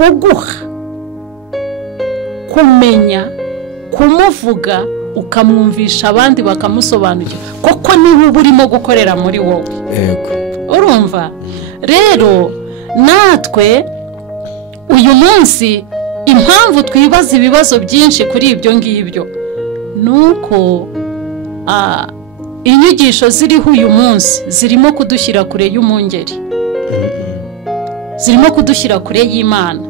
uguha kumenya, kumuvuga, ukamwumvisha abandi bakamusobanukira, koko niwe uba urimo gukorera muri wowe. Urumva rero natwe uyu munsi impamvu twibaza ibibazo byinshi kuri ibyo ngibyo, nuko inyigisho ziriho uyu munsi zirimo kudushyira kure y'umungeri. zirimo kudushyira kure y'Imana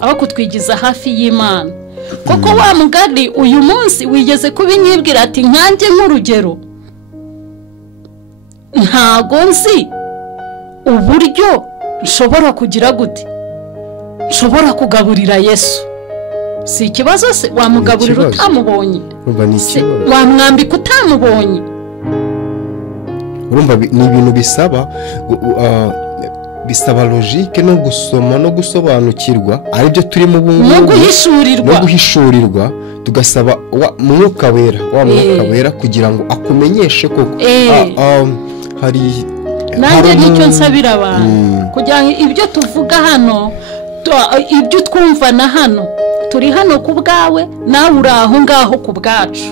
aho kutwigiza hafi y'Imana. Koko wa mugari uyu munsi wigeze kubinyibwira ati nkanjye nk'urugero ntago nzi uburyo nshobora kugira gute, nshobora kugaburira Yesu. Si ikibazo se wamugaburira utamubonye, wamwambika utamubonye. Urumva ni ibintu bisaba logique no gusoma no gusobanukirwa, aribyo turi mu bungu no guhishurirwa, tugasaba mwuka wera kugira ngo akumenyeshe koko. Hari nanjye nicyo nsabira abantu kugira ngo ibyo tuvuga hano, ibyo twumva na hano, turi hano ku bwawe nawe uri aho ngaho ku bwacu.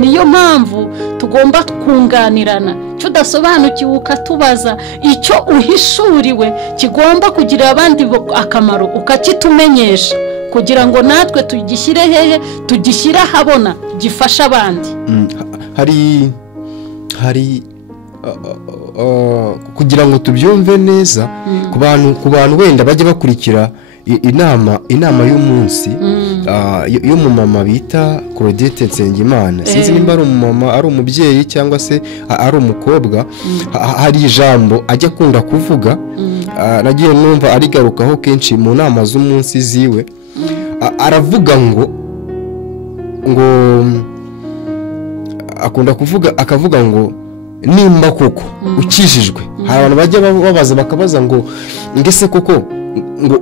Niyo mpamvu tugomba kunganirana, icyo udasobanukiwe ukatubaza, icyo uhishuriwe kigomba kugira abandi akamaro ukakitumenyesha, kugira ngo natwe tugishyire hehe, tugishyire ahabona, gifasha abandi. hari kugira ngo tubyumve neza ku bantu wenda bajya bakurikira inama y'umunsi y'umumama bita Claudette Nsengimana. Sinzi nimba ari umumama, ari umubyeyi cyangwa se ari umukobwa. Hari ijambo ajya akunda kuvuga, nagiye numva arigarukaho kenshi mu nama z'umunsi ziwe. Aravuga ngo akunda kuvuga, akavuga ngo nimba koko ukijijwe. Hari abantu bajya babaza bakabaza ngo ngese koko ngo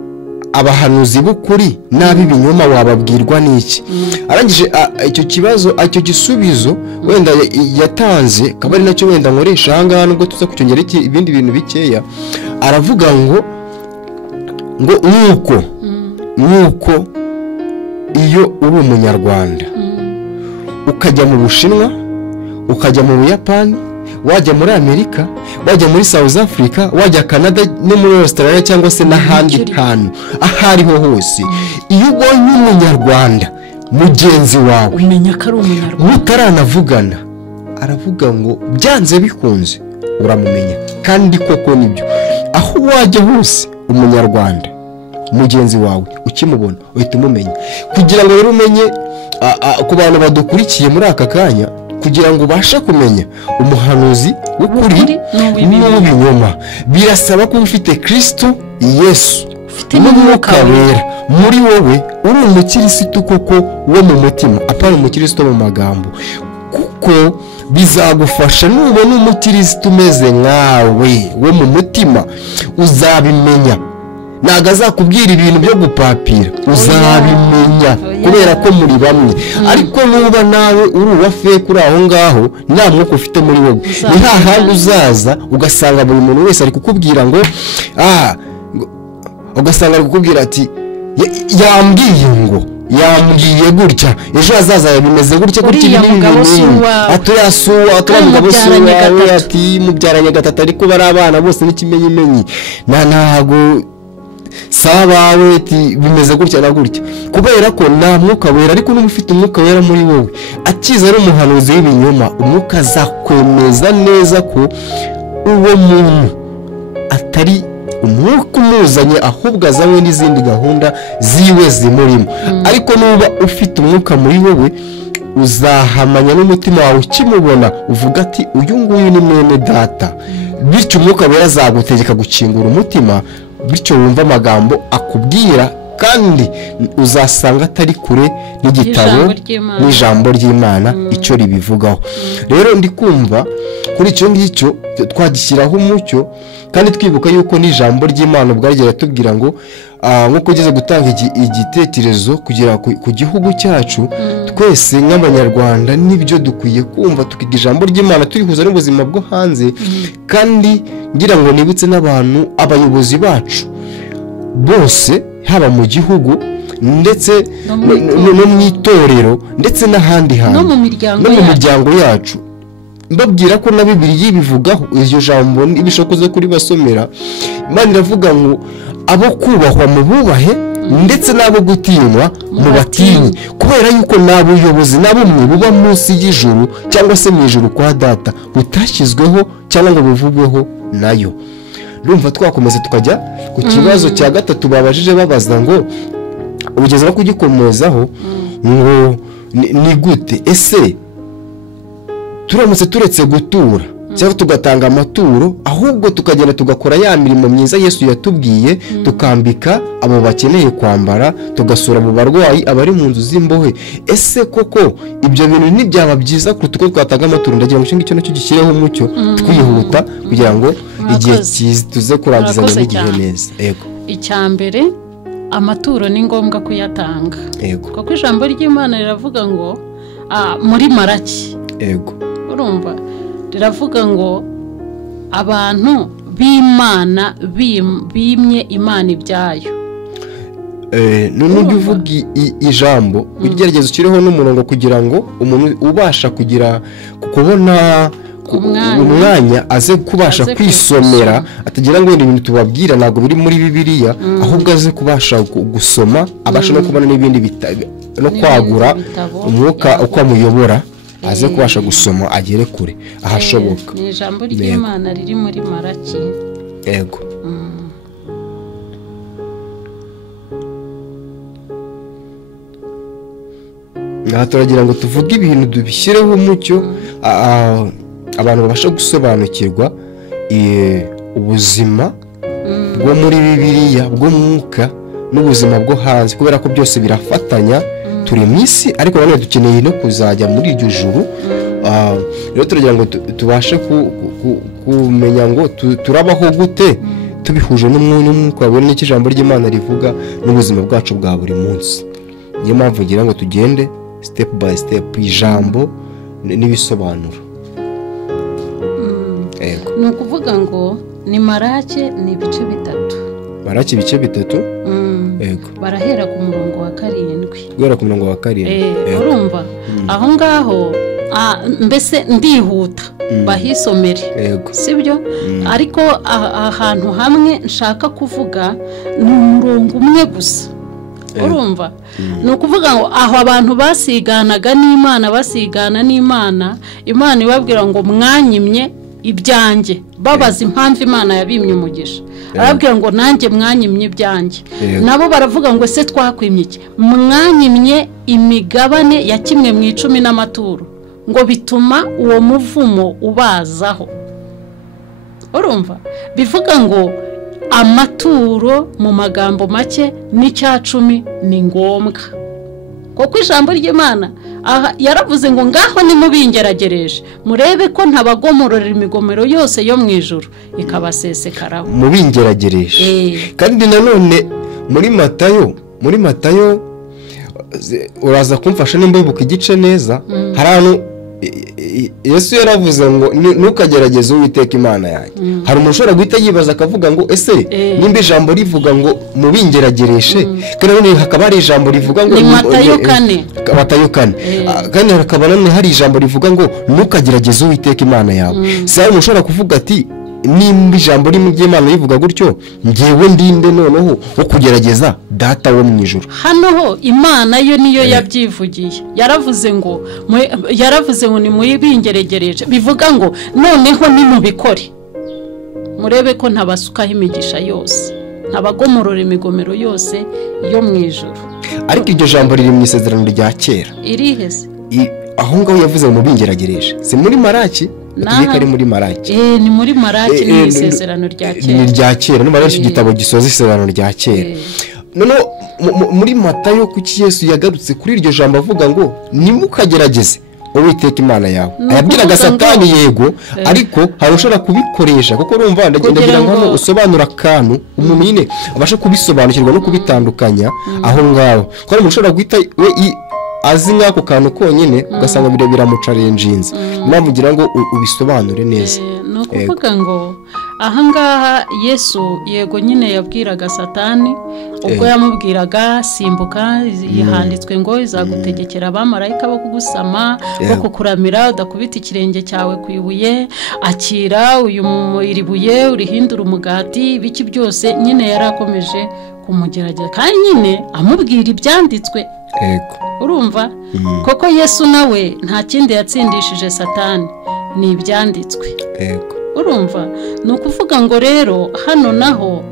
abahanuzi b'ukuri n'ab'ibinyoma wababwirwa n'iki? Arangije icyo kibazo, icyo gisubizo wenda yatanze, akaba ari nacyo wenda nkoresha aha ngaha nubwo tuza kucyongera ibindi bintu bikeya. Aravuga ngo nk'uko iyo uri umunyarwanda ukajya mu Bushinwa, ukajya mu Buyapani, wajya muri Amerika, wajya muri South Africa, wajya Canada no muri Australia cyangwa se n'ahandi hantu ahariho hose, iyo ubonye umunyarwanda mugenzi wawe umenya ko ari umunyarwanda mutaranavugana, aravuga ngo byanze bikunze uramumenya. Kandi koko nibyo, aho wajya hose umunyarwanda mugenzi wawe ukimubona uhita umumenya. Kugira ngo rero umenye, ku bantu badukurikiye muri aka kanya, kugira ngo ubashe kumenya umuhanuzi w'ukuri n'uw'ibinyoma, birasaba ko ufite Kristo Yesu n'umwuka wera muri wowe, uri umukirisitu koko wo mu mutima, apana umukirisitu mu magambo. Kuko bizagufasha nubona umukirisitu umeze nkawe wo mu mutima, uzabimenya. Ntago azakubwira ibintu byo gupapira, uzabimenya kubera ko muri bamwe. Ariko nuba nawe uri uwa fake uri aho ngaho, nta mwuka ufite muri wowe, ni hahandi uzaza ugasanga buri muntu wese ari kukubwira ngo ugasanga ari kukubwira ati yambwiye gutya, ejo hazaza bimeze gutya uriya mugabo ati mubyaranye gatatu, ariko bari abana bose n'ikimenyimenyi, ntago sabawe bimeze gutya na gutya, kubera ko nta mwuka wera. Ariko n'uba ufite umwuka wera muri wowe, akiza ari umuhanuzi w'ibinyoma, umwuka azakwemeza neza ko uwo muntu atari umwuka umuzanye, ahubwo azanywe n'izindi gahunda ziwe zimurimo. Ariko nuba ufite umwuka muri wowe, uzahamanya n'umutima wawe ukimubona, uvuga ati uyu nguyu ni mwene data. Bityo umwuka wera azagutegeka gukingura umutima, bityo wumva amagambo akubwira, kandi uzasanga atari kure n'igitabo n'ijambo ry'Imana icyo ribivugaho. Rero ndi kumva kuri icyo ngicyo twagishyiraho umucyo, kandi twibuka yuko n'ijambo ry'Imana ubwaryo riratubwira ngo nk'uko ugeze gutanga igitekerezo kugera ku gihugu cyacu, twese nk'abanyarwanda nibyo dukwiye kumva, tukiga ijambo ry'Imana turihuza n'ubuzima bwo hanze. Kandi ngira ngo nibutse n'abantu, abayobozi bacu bose, haba mu gihugu ndetse no mu itorero ndetse n'ahandi hantu, no mu miryango yacu, mbabwira ko na Bibiliya bivugaho iryo jambo, ibishokoze kuri basomera. Imana iravuga ngo abo kubahwa mu bubahe, ndetse n'abo gutinywa mu batinyi, kubera yuko nta buyobozi na bumwe buba munsi y'ijuru cyangwa se mu ijuru kwa data butashyizweho cyangwa ngo buvugweho nayo. ndumva twakomeza tukajya ku kibazo cya gatatu babajije babaza ngo ugeze no kugikomozaho ngo ni gute ese turamutse turetse gutura cyangwa tugatanga amaturo ahubwo tukagenda tugakora ya mirimo myiza Yesu yatubwiye tukambika abo bakeneye kwambara tugasura mu barwayi abari mu nzu z'imbohe ese koko ibyo bintu ntibyaba byiza kuruta uko twatanga amaturo ndagira ngo icyo nacyo gishyireho umucyo twihuta kugira ngo igihe tuze kurangizanya n'igihe neza yego icya mbere amaturo ni ngombwa kuyatanga yego kuko ijambo ry'Imana riravuga ngo muri Maraki yego urumva riravuga ngo abantu b'Imana bimye Imana ibyayo none ujye uvuga ijambo ugerageza ukiriho n'umurongo kugira ngo umuntu ubasha kugira kubona umwanya aze kubasha kwisomera atagira ngo ibintu tubabwira ntabwo biri muri Bibiliya ahubwo aze kubasha gusoma abasha no kubona n'ibindi no kwagura umwuka uko amuyobora aze kubasha gusoma agere kure ahashoboka ni ijambo ry'Imana riri muri Maraki yego turagira ngo tuvuge ibintu dubishyireho umucyo abantu babasha gusobanukirwa ubuzima bwo muri Bibiliya bw'umwuka n'ubuzima bwo hanze kubera ko byose birafatanya turi mu isi ariko nanone dukeneye no kuzajya muri iryo juru rero turagira ngo tubashe kumenya ngo turabaho gute tubihuje n'umwuka wawe n'icyo ijambo ry'Imana rivuga n'ubuzima bwacu bwa buri munsi niyo mpamvu ngira ngo tugende step by step ijambo n'ibisobanuro ni ukuvuga ngo ni Maraki ni ibice bitatu Maraki ibice bitatu yego barahera ku murongo wa 7 guhera ku murongo wa 7 urumva aho ngaho mbese ndihuta bahisomere sibyo ariko ahantu hamwe nshaka kuvuga ni umurongo umwe gusa urumva ni ukuvuga ngo aho abantu basiganaga n'Imana basigana n'Imana Imana ibabwira ngo mwanyimye ibyanjye babaza impamvu Imana yabimye umugisha arabwira ngo nanjye mwanyimye ibyanjye nabo baravuga ngo se twakwimye iki mwanyimye imigabane ya kimwe mu 10 n'amaturo ngo bituma uwo muvumo ubazaho urumva bivuga ngo amaturo mu magambo make n'icya-10 ni ngombwa kuko ijambo ry'Imana yaravuze ngo ngaho nimubingeragereje murebe ko ntabagomororera imigomero yose yo mu ijuru ikabasesekaraho mubingeragereje kandi nanone muri Matayo uraza kumfasha nimba wibuka igice neza harano Yesu yaravuze ngo ntukagerageze Uwiteka Imana yanjye hari umuntu ushobora guhita yibaza akavuga ngo ese nimba ijambo rivuga ngo mubingeragereshe kandi nanone hakaba hari ijambo rivuga ngo ni Matayo 4 kandi hakaba nanone hari ijambo rivuga ngo ntukagerageze Uwiteka Imana yawe si hari umuntu ushobora kuvuga ati nimba ijambo ry'Imana rivuga gutyo ngewe ndinde noneho wo kugerageza data wo mu ijuru hano ho Imana yo niyo yabyivugiye yaravuze ngo ni muri bingeregereje bivuga ngo noneho nimubikore murebe ko ntabasukaho imigisha yose ntabagomorora imigomero yose yo mu ijuru ariko iryo jambo riri mu isezerano rya kera iriheze aho ngaho yavuze mu bingeragereje si muri Maraki ari muri Maraki ni muri Maraki ni isezerano rya kera ni rya kera no Maraki igitabo gisoza isezerano rya kera none muri Matayo kuki Yesu yagarutse kuri iryo jambo avuga ngo nimukagerageze Uwiteka Imana yawe ayabwiraga Satani yego ariko hari ushobora kubikoresha kuko urumva ndagira ngo usobanura akantu umuntu nyine abasha kubisobanukirwa no kubitandukanya aho ngaho ko ari ushobora guhita we azi nk'ako kantu konyine ugasanga biramucarenjinze impamvu ngira ngo ubisobanure neza ni ukuvuga ngo ahangaha Yesu yego nyine yabwiraga Satani ubwo yamubwiraga simbuka handitswe ngo izagutegekera abamarayika bo kugusama bo kukuramira udakubita ikirenge cyawe ku ibuye akira iri buye urihindura umugati biki byose nyine yarakomeje kumugerageza kandi nyine amubwira ibyanditswe urumva koko Yesu nawe nta kindi yatsindishije Satani ni ibyanditswe urumva ni ukuvuga ngo rero hano naho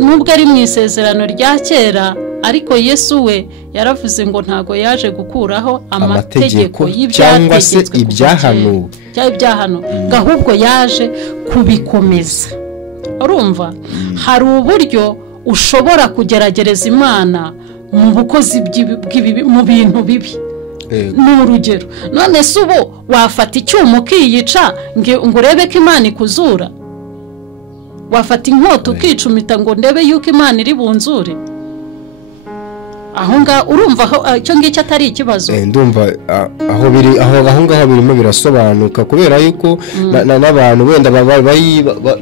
nubwo ari mu isezerano rya kera ariko Yesu we yaravuze ngo ntago yaje gukuraho amategeko cyangwa se ibyahanuwe ahubwo yaje kubikomeza. urumva hari uburyo ushobora kugeragereza Imana mu bukozi mu bintu bibi. ni urugero, none se ubu wafata icyuma ukiyica ngo urebe ko Imana ikuzura? wafata inkota ukicumita ngo ndebe yuko Imana iri bunzure? aho ngaho urumva icyo ngicyo atari ikibazo. Ndumva aho ngaho birimo birasobanuka kubera yuko n'abantu wenda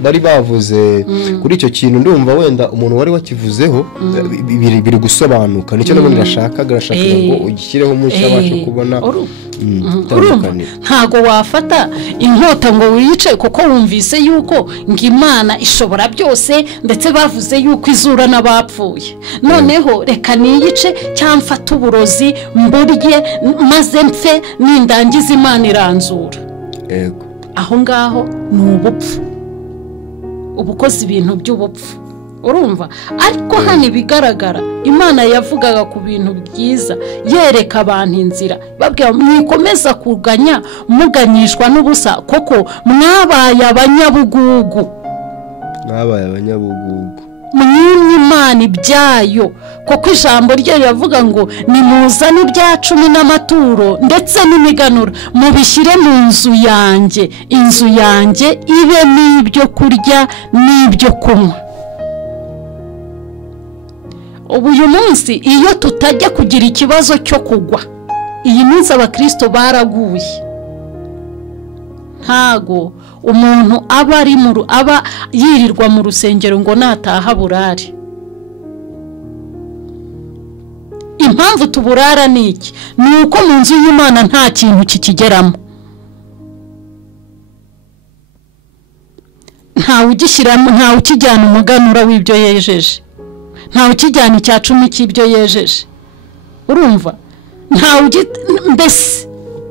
bari bavuze kuri icyo kintu. Ndumva wenda umuntu wari wakivuzeho biri gusobanuka. nicyo n'ubundi arashaka ngo ugishyireho umucyo abashe kubona. ntago wafata inkota ngo wice kuko wumvise yuko ngo Imana ishobora byose ndetse bavuze yuko izura n'abapfuye. noneho reka niyice cyangwa mfata uburozi mburye maze mpfe nindangiza Imana iranzura. aho ngaho ni ubupfu, ubukozi ibintu by'ubupfu. urumva ariko hano bigaragara Imana yavugaga ku bintu byiza, yereka abantu inzira, babwira mwikomeza kuganya muganyishwa n'ubusa koko mwabaye abanyabugugu. mwimye Imana ibyayo kuko ijambo rye riravuga ngo nimuzane ibya 10 n'amaturo ndetse n'imiganuro mubishyire mu nzu yanjye, inzu yanjye ibe n'ibyo kurya n'ibyo kunywa. ubu uyu munsi iyo tutajya kugira ikibazo cyo kugwa, iyi minsi abakristo baraguye. ntago umuntu aba yirirwa mu rusengero ngo nataha burare. impamvu tuburara ni iki? ni uko mu nzu y'Imana nta kintu kikigeramo. ntawe ukijyana umuganura w'ibyo yejeje, ntawe ukijyana icya 10 cy'ibyo yejeje. urumva mbese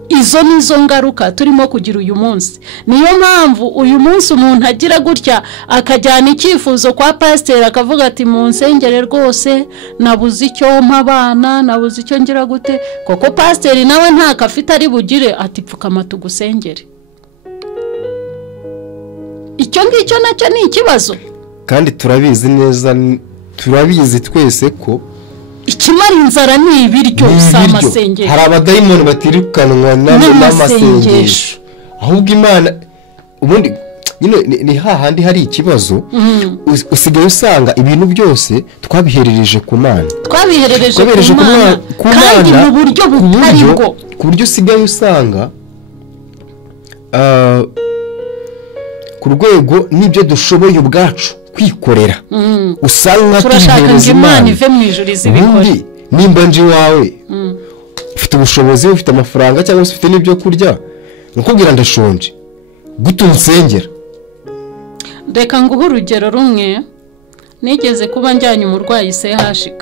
izo nizo ngaruka turimo kugira uyu munsi. niyo mpamvu uyu munsi umuntu agira gutya akajyana icyifuzo kwa pasiteri akavuga ati mu nsengere rwose nabuze icyo mpabana, nabuze icyo ngira gute. koko pasiteri nawe nta kafite ari bugire ati pfukama tugusengere. icyo ngicyo nacyo ni ikibazo. kandi turabizi neza, turabizi twese ko ikimara inzara ni ibiryo amasengesho. hari abadayimoni batirukanwa n'amasengesho. ahubwo Imana ubundi ni hahandi hari ikibazo. usigaye usanga ibintu byose twabiherereje ku Mana, twabiherereje ku Mana kandi mu buryo butari bwo, ku buryo usigaye usanga ku rwego n'ibyo dushoboye ubwacu kwikorera usanga tubihereza Imana ive mu ijuru izibikora. nimba nje wawe ufite ubushobozi, ufite amafaranga cyangwa ufite n'ibyo kurya, nkubwira ndashonje gute unsengera? reka nguhe urugero rumwe. nigeze kuba njyanye umurwayi CHK.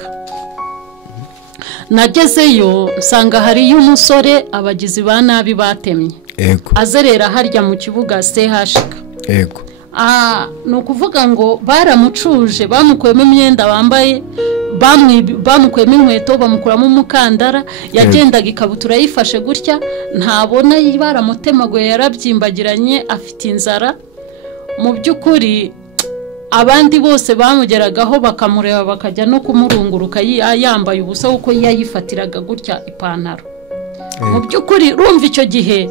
nagezeyo nsanga hariyo umusore abagizi ba nabi batemye, azerera harya mu kibuga CHK. ni ukuvuga ngo baramucuje, bamukuyemo imyenda bambaye, bamukuyemo inkweto, bamukuramo umukandara, yagendaga ikabutura yifashe gutya, ntabona baramutemaguye, yarabyimbagiranye, afite inzara. mu by'ukuri abandi bose bamugeragaho bakamureba bakajya no kumurunguruka yambaye ubusa kuko yayifatiraga gutya ipantaro. mu by'ukuri urumva icyo gihe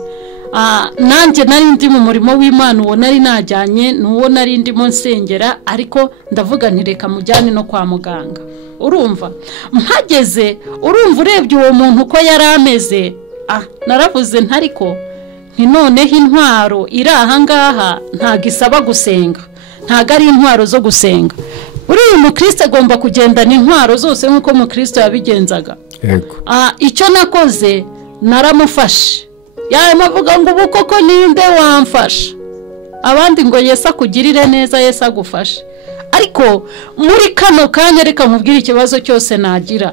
nanjye nari ndi mu murimo w'Imana, uwo nari najyanye n'uwo nari ndimo nsengera, ariko ndavuga ntireka mujyane no kwa muganga. urumva mpageze, urumva urebye uwo muntu uko yari ameze, naravuze ntariko noneho intwaro iri aha ngaha ntago isaba gusenga, ntago ari intwaro zo gusenga. uriya mukristo agomba kugendana intwaro zose nk'uko mukristo yabigenzaga. icyo nakoze naramufashe, yamavuga ngo ubu koko ninde wamfasha? abandi ngo Yesu akugirire neza, Yesu agufashe. ariko muri kano kanya reka mubwire ikibazo cyose nagira,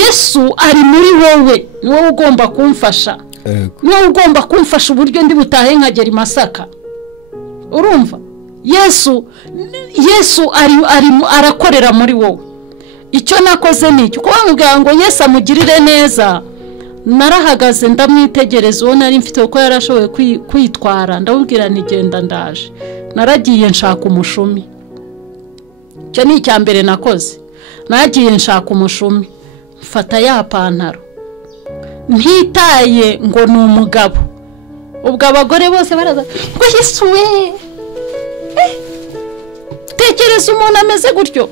Yesu ari muri wowe, ni wowe ugomba kumfasha. ni wowe ugomba kumfasha uburyo ndi butahe nkagera i Masaka. urumva yesu arakorera muri wowe. Icyo nakoze ni icyo kuvuga ngo Yesu amugirire neza. Narahagaze ndamwitegereza uwo nari mfite uko yarashoboye kwitwara, ndabubwira nigenda ndaje. Naragiye nshaka umushumi. Cyo ni icya mbere nakoze. Nagiye nshaka umushumi, mfata ya pantaro, ntitaye ngo ni umugabo. Ubwo abagore bose baraza ngo Yesu we, tekereza umuntu ameze gutyo,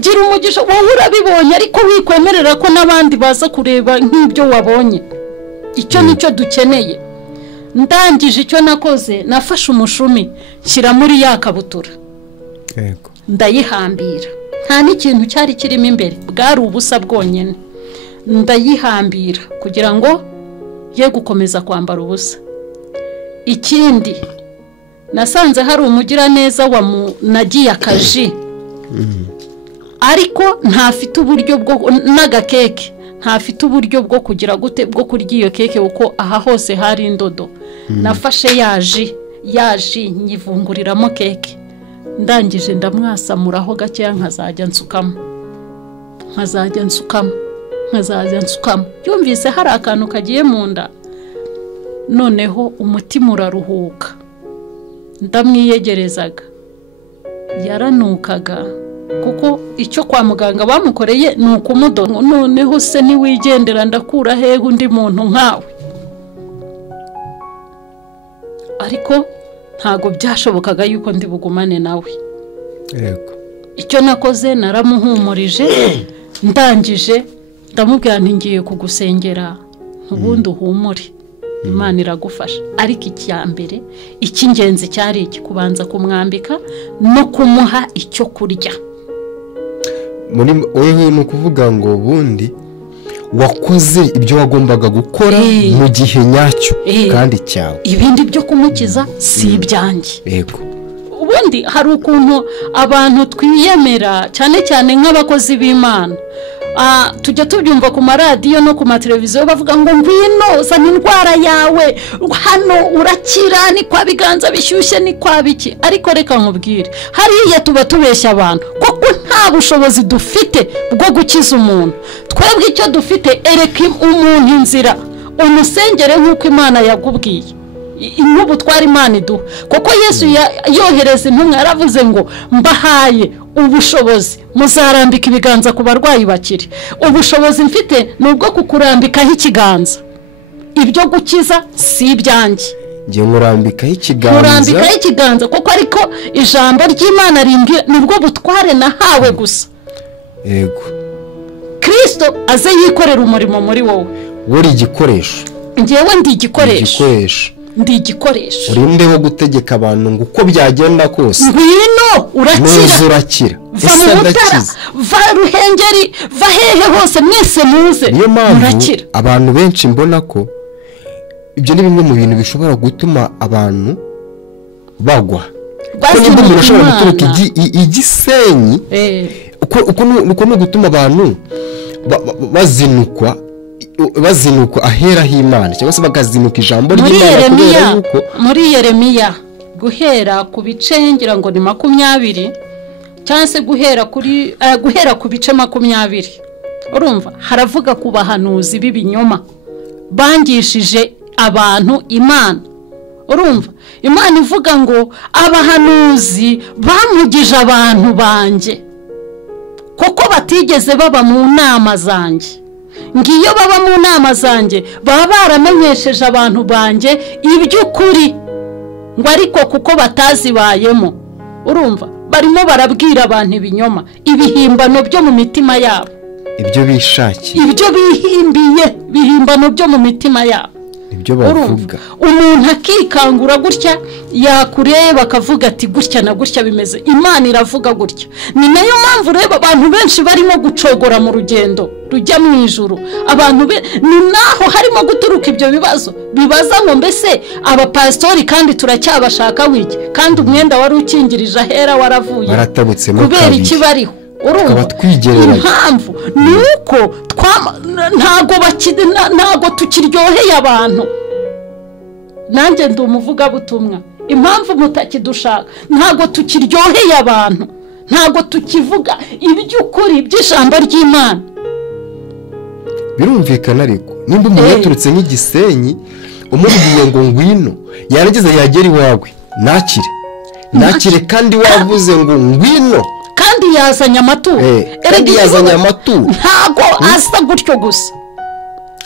gira umugisha. Wowe urabibonye ariko wikwemerera ko n'abandi baza kureba nk'ibyo wabonye. Icyo nicyo dukeneye. Ndangije icyo nakoze, nafashe umushumi nshyira muri ya kabutura, yego, ndayihambira. Nta n'ikintu cyari kirimo imbere, bwari ubusa bwonyine. Ndayihambira kugira ngo ye gukomeza kwambara ubusa. Ikindi nasanze hari umugira neza nagiye akaji, ariko ntafite uburyo bwo n'agakeke, ntafite uburyo bwo kugira gute bwo kurya iyo keke uko aha hose hari indodo. Nafashe yaji nyivunguriramo keke, ndangije ndamwasamuraho gakeya nkazajya nsukamo. Yumvise hari akantu kagiye mu nda, noneho umutima uraruhuka. Ndamwiyegerezaga, yaranukaga kuko icyo kwa muganga bamukoreye ni ukumudoda. Noneho se niwigendera ndakura hehe undi muntu nkawe? Ariko ntago byashobokaga yuko ndi bugumane nawe. Yego. Icyo nakoze naramuhumurije, ndangije ndamubwira nti ngiye kugusengera ubundi uhumure, Imana iragufasha. Ariko icyambere icy'ingenzi cyari iki, kubanza kumwambika no kumuha icyo kurya. Wewe ni ukuvuga ngo bundi wakoze ibyo wagombaga gukora mu gihe nyacyo kandi cyawe. Ibindi byo kumukiza si ibyanjye. Yego. Ubundi hari ukuntu abantu twiyemera cyane cyane nk'abakozi b'Imana. Tujya tubyumva ku maradiyo no ku mateleviziyo bavuga ngo ngwino uzana indwara yawe hano urakira, ni kwa biganza bishyushye, ni kwa biki. Ariko reka nkubwire, hariya tuba tubeshya abantu kuko nta bushobozi dufite bwo gukiza umuntu. Twebwe icyo dufite, ereka umuntu inzira, umusengere nk'uko Imana yakubwiye. Intubu twari Imana iduha, kuko Yesu yohereza intumwa yaravuze ngo mbahaye ubushobozi, muzarambika ibiganza ku barwayi bakiri. Ubushobozi mfite nubwo kukurambikaho ikiganza. Ibyo gukiza si ibyanjye. Ngiye murambikaho ikiganza kuko ariko ijambo ry'Imana rimbwiye nibwo butware nahawe gusa. Yego. Kristo aze yikorera umurimo muri wowe. Wori igikoresho. Ngewe ndi igikoresho. Ndi igikoresho. Urindeho gutegeka abantu ngo uko byagenda kose. Ngwino urakira. Va mu Mutara, va Ruhengeri, va hehe hose mwese muze. Niyo mpamvu abantu benshi mbona ko ibyo ni bimwe mu bintu bishobora gutuma abantu bagwa. Ko niba umuntu ashobora guturuka igisenyi, uko no gutuma abantu bazinukwa ahera h'Imana cyangwa se bakazinuka ijambo ry'Imana kubera yuko muri Yeremiya guhera ku bice ngira ngo ni 20 cyangwa se guhera ku bice 20, urumva haravuga ku bahanuzi b'ibinyoma bangishije abantu Imana. Urumva Imana ivuga ngo abahanuzi bamugije abantu banjye kuko batigeze baba mu nama zanjye. Ngiyo baba mu nama zanjye baba baramenyesheje abantu banjye iby'ukuri, ngo ariko kuko batazibayemo, urumva barimo barabwira abantu ibinyoma, ibihimbano byo mu mitima yabo, ibyo bishakiye, ibyo bihimbano byo mu mitima yabo. Ibyo bavuga umuntu akikangura gutya, yakureba akavuga ati gutya na gutya bimeze, Imana iravuga gutya. Ni nayo mpamvu reba abantu benshi barimo gucogora mu rugendo rujya mu ijuru. Abantu ni naho harimo guturuka ibyo bibazo bibaza ngo mbese abapastori kandi turacyabashaka wiki, kandi umwenda wari ukingirije ahera waravuye kubera iki bariho. Urumva impamvu nuko ntago tukiryoheye abantu. Nanjye ndi umuvuga butumwa, impamvu mutakidushaka ntabwo tukiryoheye abantu, ntabwo tukivuga iby'ukuri by'ijambo ry'Imana. birumvikana ariko nimba umuntu yaturutse nk'igisenyi umubwiye ngo ngwino yarageze yagera iwawe nakire kandi wavuze ngo ngwino kandi yazanye amaturo, kandi yazanye amaturo, ntabwo asa gutyo gusa.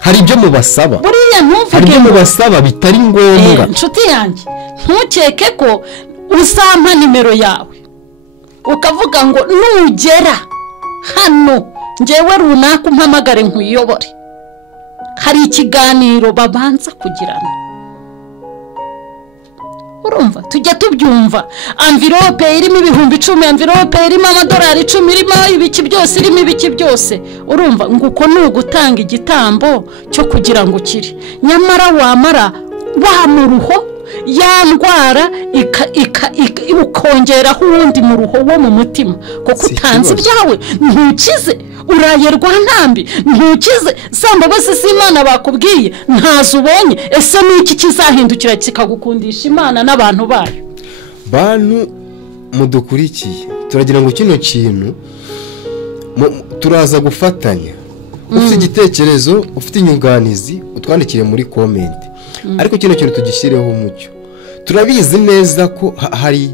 hari ibyo mubasaba, buriya ntuvuge hari ibyo mubasaba bitari ngombwa. Inshuti yanjye ntukeke ko uzampa nimero yawe ukavuga ngo nugera hano ngewe runaka umpamagare nkuyobore. hari ikiganiro babanza kugirana, urumva tujya tubyumva. Envelope irimo ibihumbi 10, envelope irimo amadolari 10, irimo ibiki byose, irimo ibiki byose, urumva ngo uko ni ugutanga igitambo cyo kugira ngo ukire. nyamara wamara wamuruho ya ndwara ukongeraho uwundi mu ruho wo mu mutima, kuko utanze ibyawe ntukize, urayerwa ntambi ntukize, za mbabazi z'Imana bakubwiye ntazo ubonye. ese n'iki kizahindukira kikagukundisha Imana n'abantu bayo? bantu mudukurikiye, turagira ngo kino kintu turaza gufatanya. ufite igitekerezo, ufite inyunganizi, utwandikire muri comment. ariko kino kintu tugishyireho umucyo. turabizi neza ko hari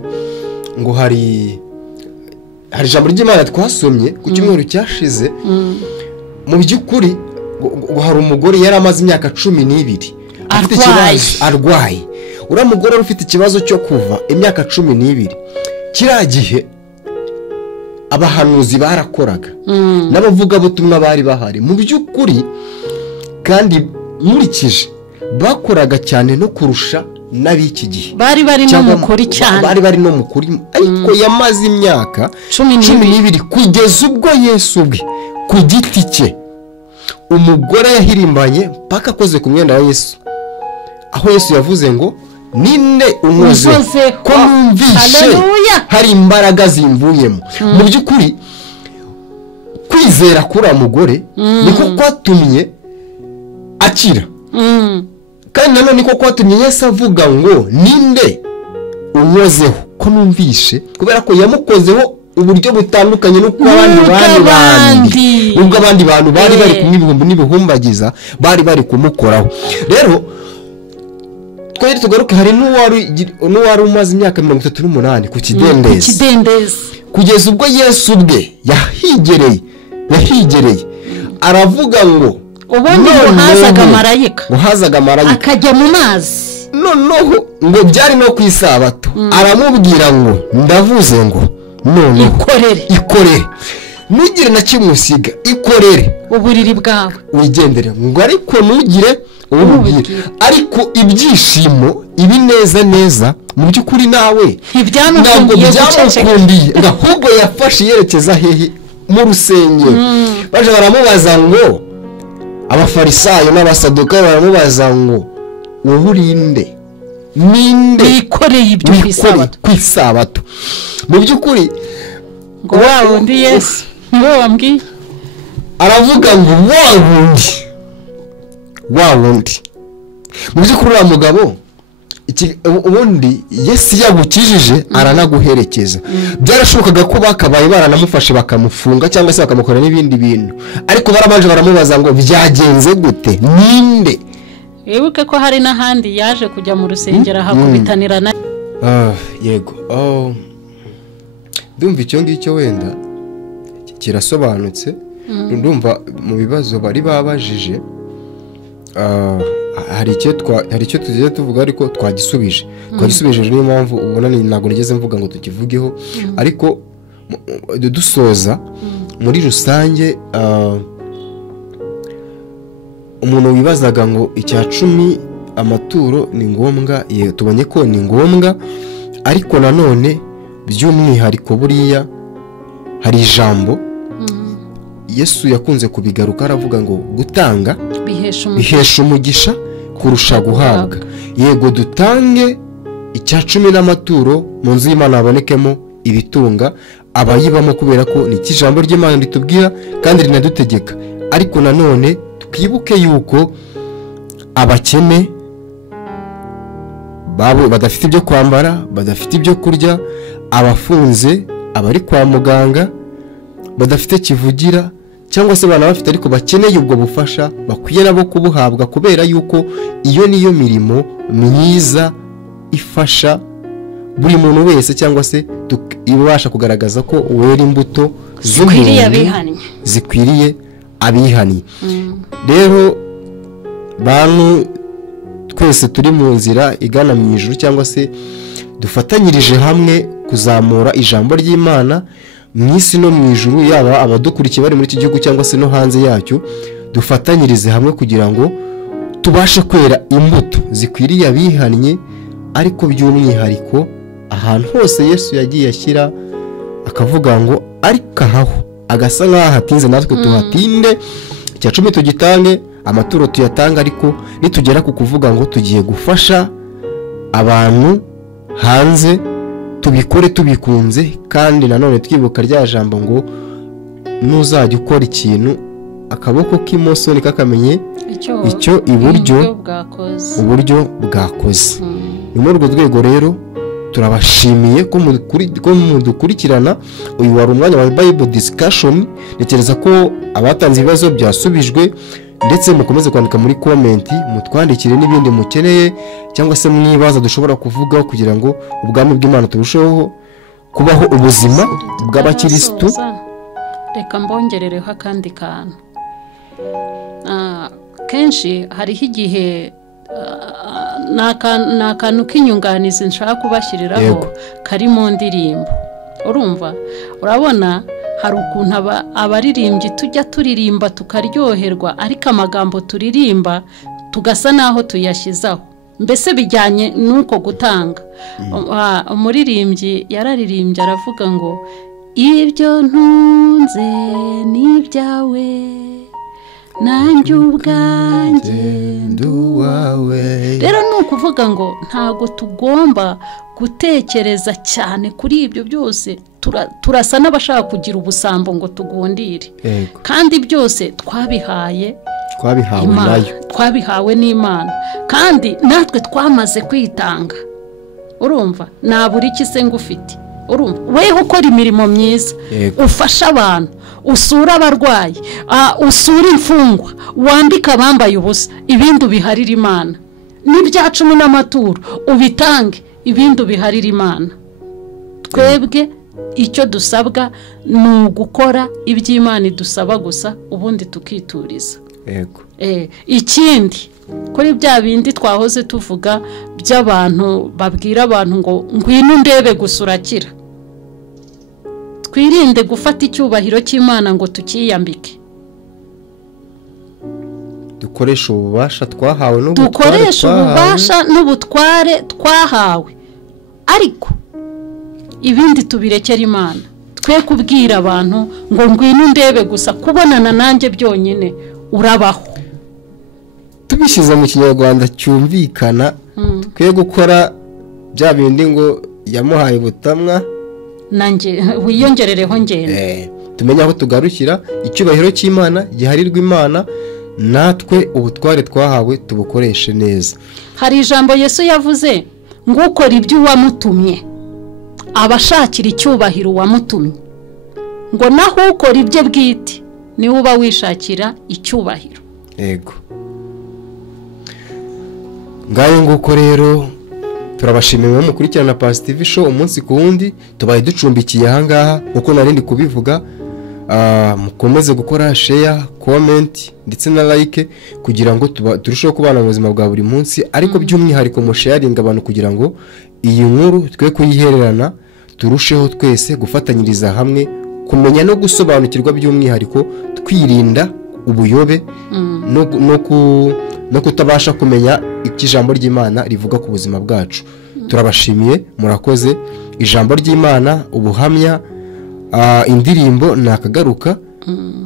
ijambo ry'Imana twasomye ku cyumweru cyashize. mu by'ukuri hari umugore yari amaze imyaka 12 afite ikibazo arwaye. uriya mugore ufite ikibazo cyo kuva imyaka 12, kiriya gihe abahanuzi barakoraga n'abavugabutumwa bari bahari mu by'ukuri, kandi nkurikije bakoraga cyane no kurusha n'abiki gihe. bari no mukuri cyane, bari no mukuri, ariko yamaze imyaka 12 kugeza ubwo Yesu bwe ku giti cye umugore yahirimbanye mpaka akoze ku mwenda wa Yesu, aho Yesu yavuze ngo ninde unkoze ko numvishe hari imbaraga zimvuyemo. mu by'ukuri kwizera kuri mugore niko kwatumye akira, kandi nanone niko kwatumye Yesu avuga ngo ninde unkozeho ko numvishe, kubera ko yamukozeho uburyo butandukanye n'uko abandi bantu bari bari kumwibihumbi n'ibihumbagiza bari bari kumukoraho. rero twari tugaruke, hari n'uwari umaze imyaka 38 ku kidendezi, kugeza ubwo Yesu bwe yahigereye aravuga ngo ubundi uhazaga marayika akajya mu mazi, noneho ngo byari no ku isabato. aramubwira ngo ndavuze ngo none ikorere ntugire na kimwe usiga, ikorere uburiri bwawe wigendere, ngo ariko ntugire ububwira. ariko ibyishimo ibi neza mu by'ukuri nawe ntabwo byamukundiye, ahubwo yafashe yerekeza hehe mu rusengero. baje baramubaza ngo, abafarisayo n'abasadukayo baramubaza ngo wowe urinde ninde wikoreye ibyo ku isabato? mu by'ukuri ngo wa wundi Yesu niwe wambwiye, aravuga ngo wa wundi. mu by'ukuri uriya mugabo ubundi Yesu yagukijije aranaguherekeza. byarashobokaga ko bakabaye baranamufashe bakamufunga cyangwa se bakamukora n'ibindi bintu, ariko barabanje baramubaza ngo byagenze gute, ninde? wibuke ko hari n'ahandi yaje kujya mu rusengero hakubitanira na yego. ndumva icyo ngicyo wenda kirasobanutse. ndumva mu bibazo bari babajije hari icyo tugiye tuvuga, ariko twagisubije niyo mpamvu ubona ntabwo nigeze mvuga ngo tukivugeho. ariko dusoza muri rusange, umuntu wibazaga ngo icya 10 amaturo ni ngombwa, tubonye ko ni ngombwa, ariko nanone by'umwihariko buriya hari ijambo Yesu yakunze kubigaruka, aravuga ngo gutanga bihesha umugisha kurusha guhabwa. yego dutange icya 10 n'amaturo mu nzu y'Imana habonekemo ibitunga abayibamo, kubera ko ni ijambo ry'Imana ritubwira kandi rinadutegeka. ariko nanone twibuke yuko abakene badafite ibyo kwambara, badafite ibyo kurya, abafunze, abari kwa muganga badafite kivugira, cyangwa se bana bafite ariko bakeneye ubwo bufasha bakwiye nabo kubuhabwa, kubera yuko iyo niyo mirimo myiza ifasha buri muntu wese, cyangwa se ibasha kugaragaza ko wera imbuto zikwiriye abihannye. Rero bantu twese turi mu nzira igana mu ijuru, cyangwa se dufatanyirije hamwe kuzamura ijambo ry'Imana mu isi no mu ijuru, yaba abadukurikiye bari muri iki gihugu cyangwa se no hanze yacyo, dufatanyirize hamwe kugira ngo tubashe kwera imbuto zikwiriye abihannye, ariko by'umwihariko ahantu hose Yesu yagiye ashyira akavuga ngo ariko ahaho agasa nk'aho hatinze, natwe tuhatinde, icya cumi tugitange, amaturo tuyatanga, ariko nitugera ku kuvuga ngo tugiye gufasha abantu hanze tubikore tubikunze, kandi nanone twibuka rya jambo ngo nuzajya ukora ikintu akaboko k'imoso nikakamenye icyo uburyo bwakoze. Ni muri urwo rwego rero turabashimiye ko mudukurikirana. Uyu wari umwanya wa Bible discussion, ntekereza ko abatanze ibibazo byasubijwe, ndetse mukomeze kwandika muri comment, mutwandikire n'ibindi mukeneye cyangwa se mwibaza dushobora kuvugaho, kugira ngo ubwami bw'Imana turusheho kubaho ubuzima bw'abakirisitu. Reka mbongerereho akandi kantu. Kenshi hariho igihe ni akantu k'inyunganizi nshaka kubashyiriraho kari mu ndirimbo. Urumva, urabona hari ukuntu abaririmbyi tujya turirimba tukaryoherwa, ariko amagambo turirimba tugasa naho tuyashyizaho, mbese bijyanye n'uko gutanga. Umuririmbyi yararirimbye aravuga ngo ibyo ntunze ni ibyawe, nanjye ubwanjye nduwawe. Rero ni ukuvuga ngo ntago tugomba gutekereza cyane kuri ibyo byose. Turasa n'abashaka kugira ubusambo ngo tugundire, kandi byose twabihawe n'Imana, kandi natwe twamaze kwitanga. Urumva, nabura iki se ngufite? Urumva, weho ukora imirimo myiza, ufasha abantu, usura abarwayi, usura imfungwa, wambika abambaye ubusa, ibindi ubiharira Imana. N'ibya cumi n'amaturo ubitange, ibindi ubiharira Imana. Twebwe icyo dusabwa ni ugukora iby'Imana idusaba gusa, ubundi tukituriza. Ikindi kuri bya bindi twahoze tuvuga by'abantu babwira abantu ngo ngwino ndebe gusa urakira, twirinde gufata icyubahiro cy'Imana ngo tukiyambike. Dukoresha ububasha twahawe n'ubutware twahawe, ariko ibindi tubirekera Imana. Twe kubwira abantu ngo ngwino ndebe gusa, kubonana nanjye byonyine urabaho. Tubishyize mu Kinyarwanda cyumvikana, twe gukora bya bindi ngo yamuhaye ubutamwa nanjye wiyongerereho ngende. Tumenya aho tugarukira, icyubahiro cy'Imana giharirwa Imana, natwe ubutware twahawe tubukoreshe neza. Hari ijambo Yesu yavuze ngo ukora ibyo wamutumye abashakira icyubahiro wamutumye, ngo naho ukora ibye bwite niwe uba wishakira icyubahiro. Ngayo nguko rero turabashimiye mukurikirana Pastor TV Show umunsi ku wundi, tubaye ducumbikiye aha ngaha uko narindi kubivuga. Mukomeze gukora share, comment ndetse na like kugira ngo turusheho kubana mu buzima bwa buri munsi, ariko by'umwihariko mu sharing abantu kugira ngo iyi nkuru twe kuyihererana, turusheho twese gufatanyiriza hamwe kumenya no gusobanukirwa by'umwihariko, twirinda ubuyobe no kutabasha kumenya ijambo ry'Imana rivuga ku buzima bwacu. Turabashimiye, murakoze. Ijambo ry'Imana, ubuhamya, indirimbo nakagaruka.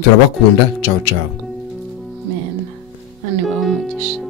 Turabakunda. Ciao ciao. Amen. Ane baumugisha.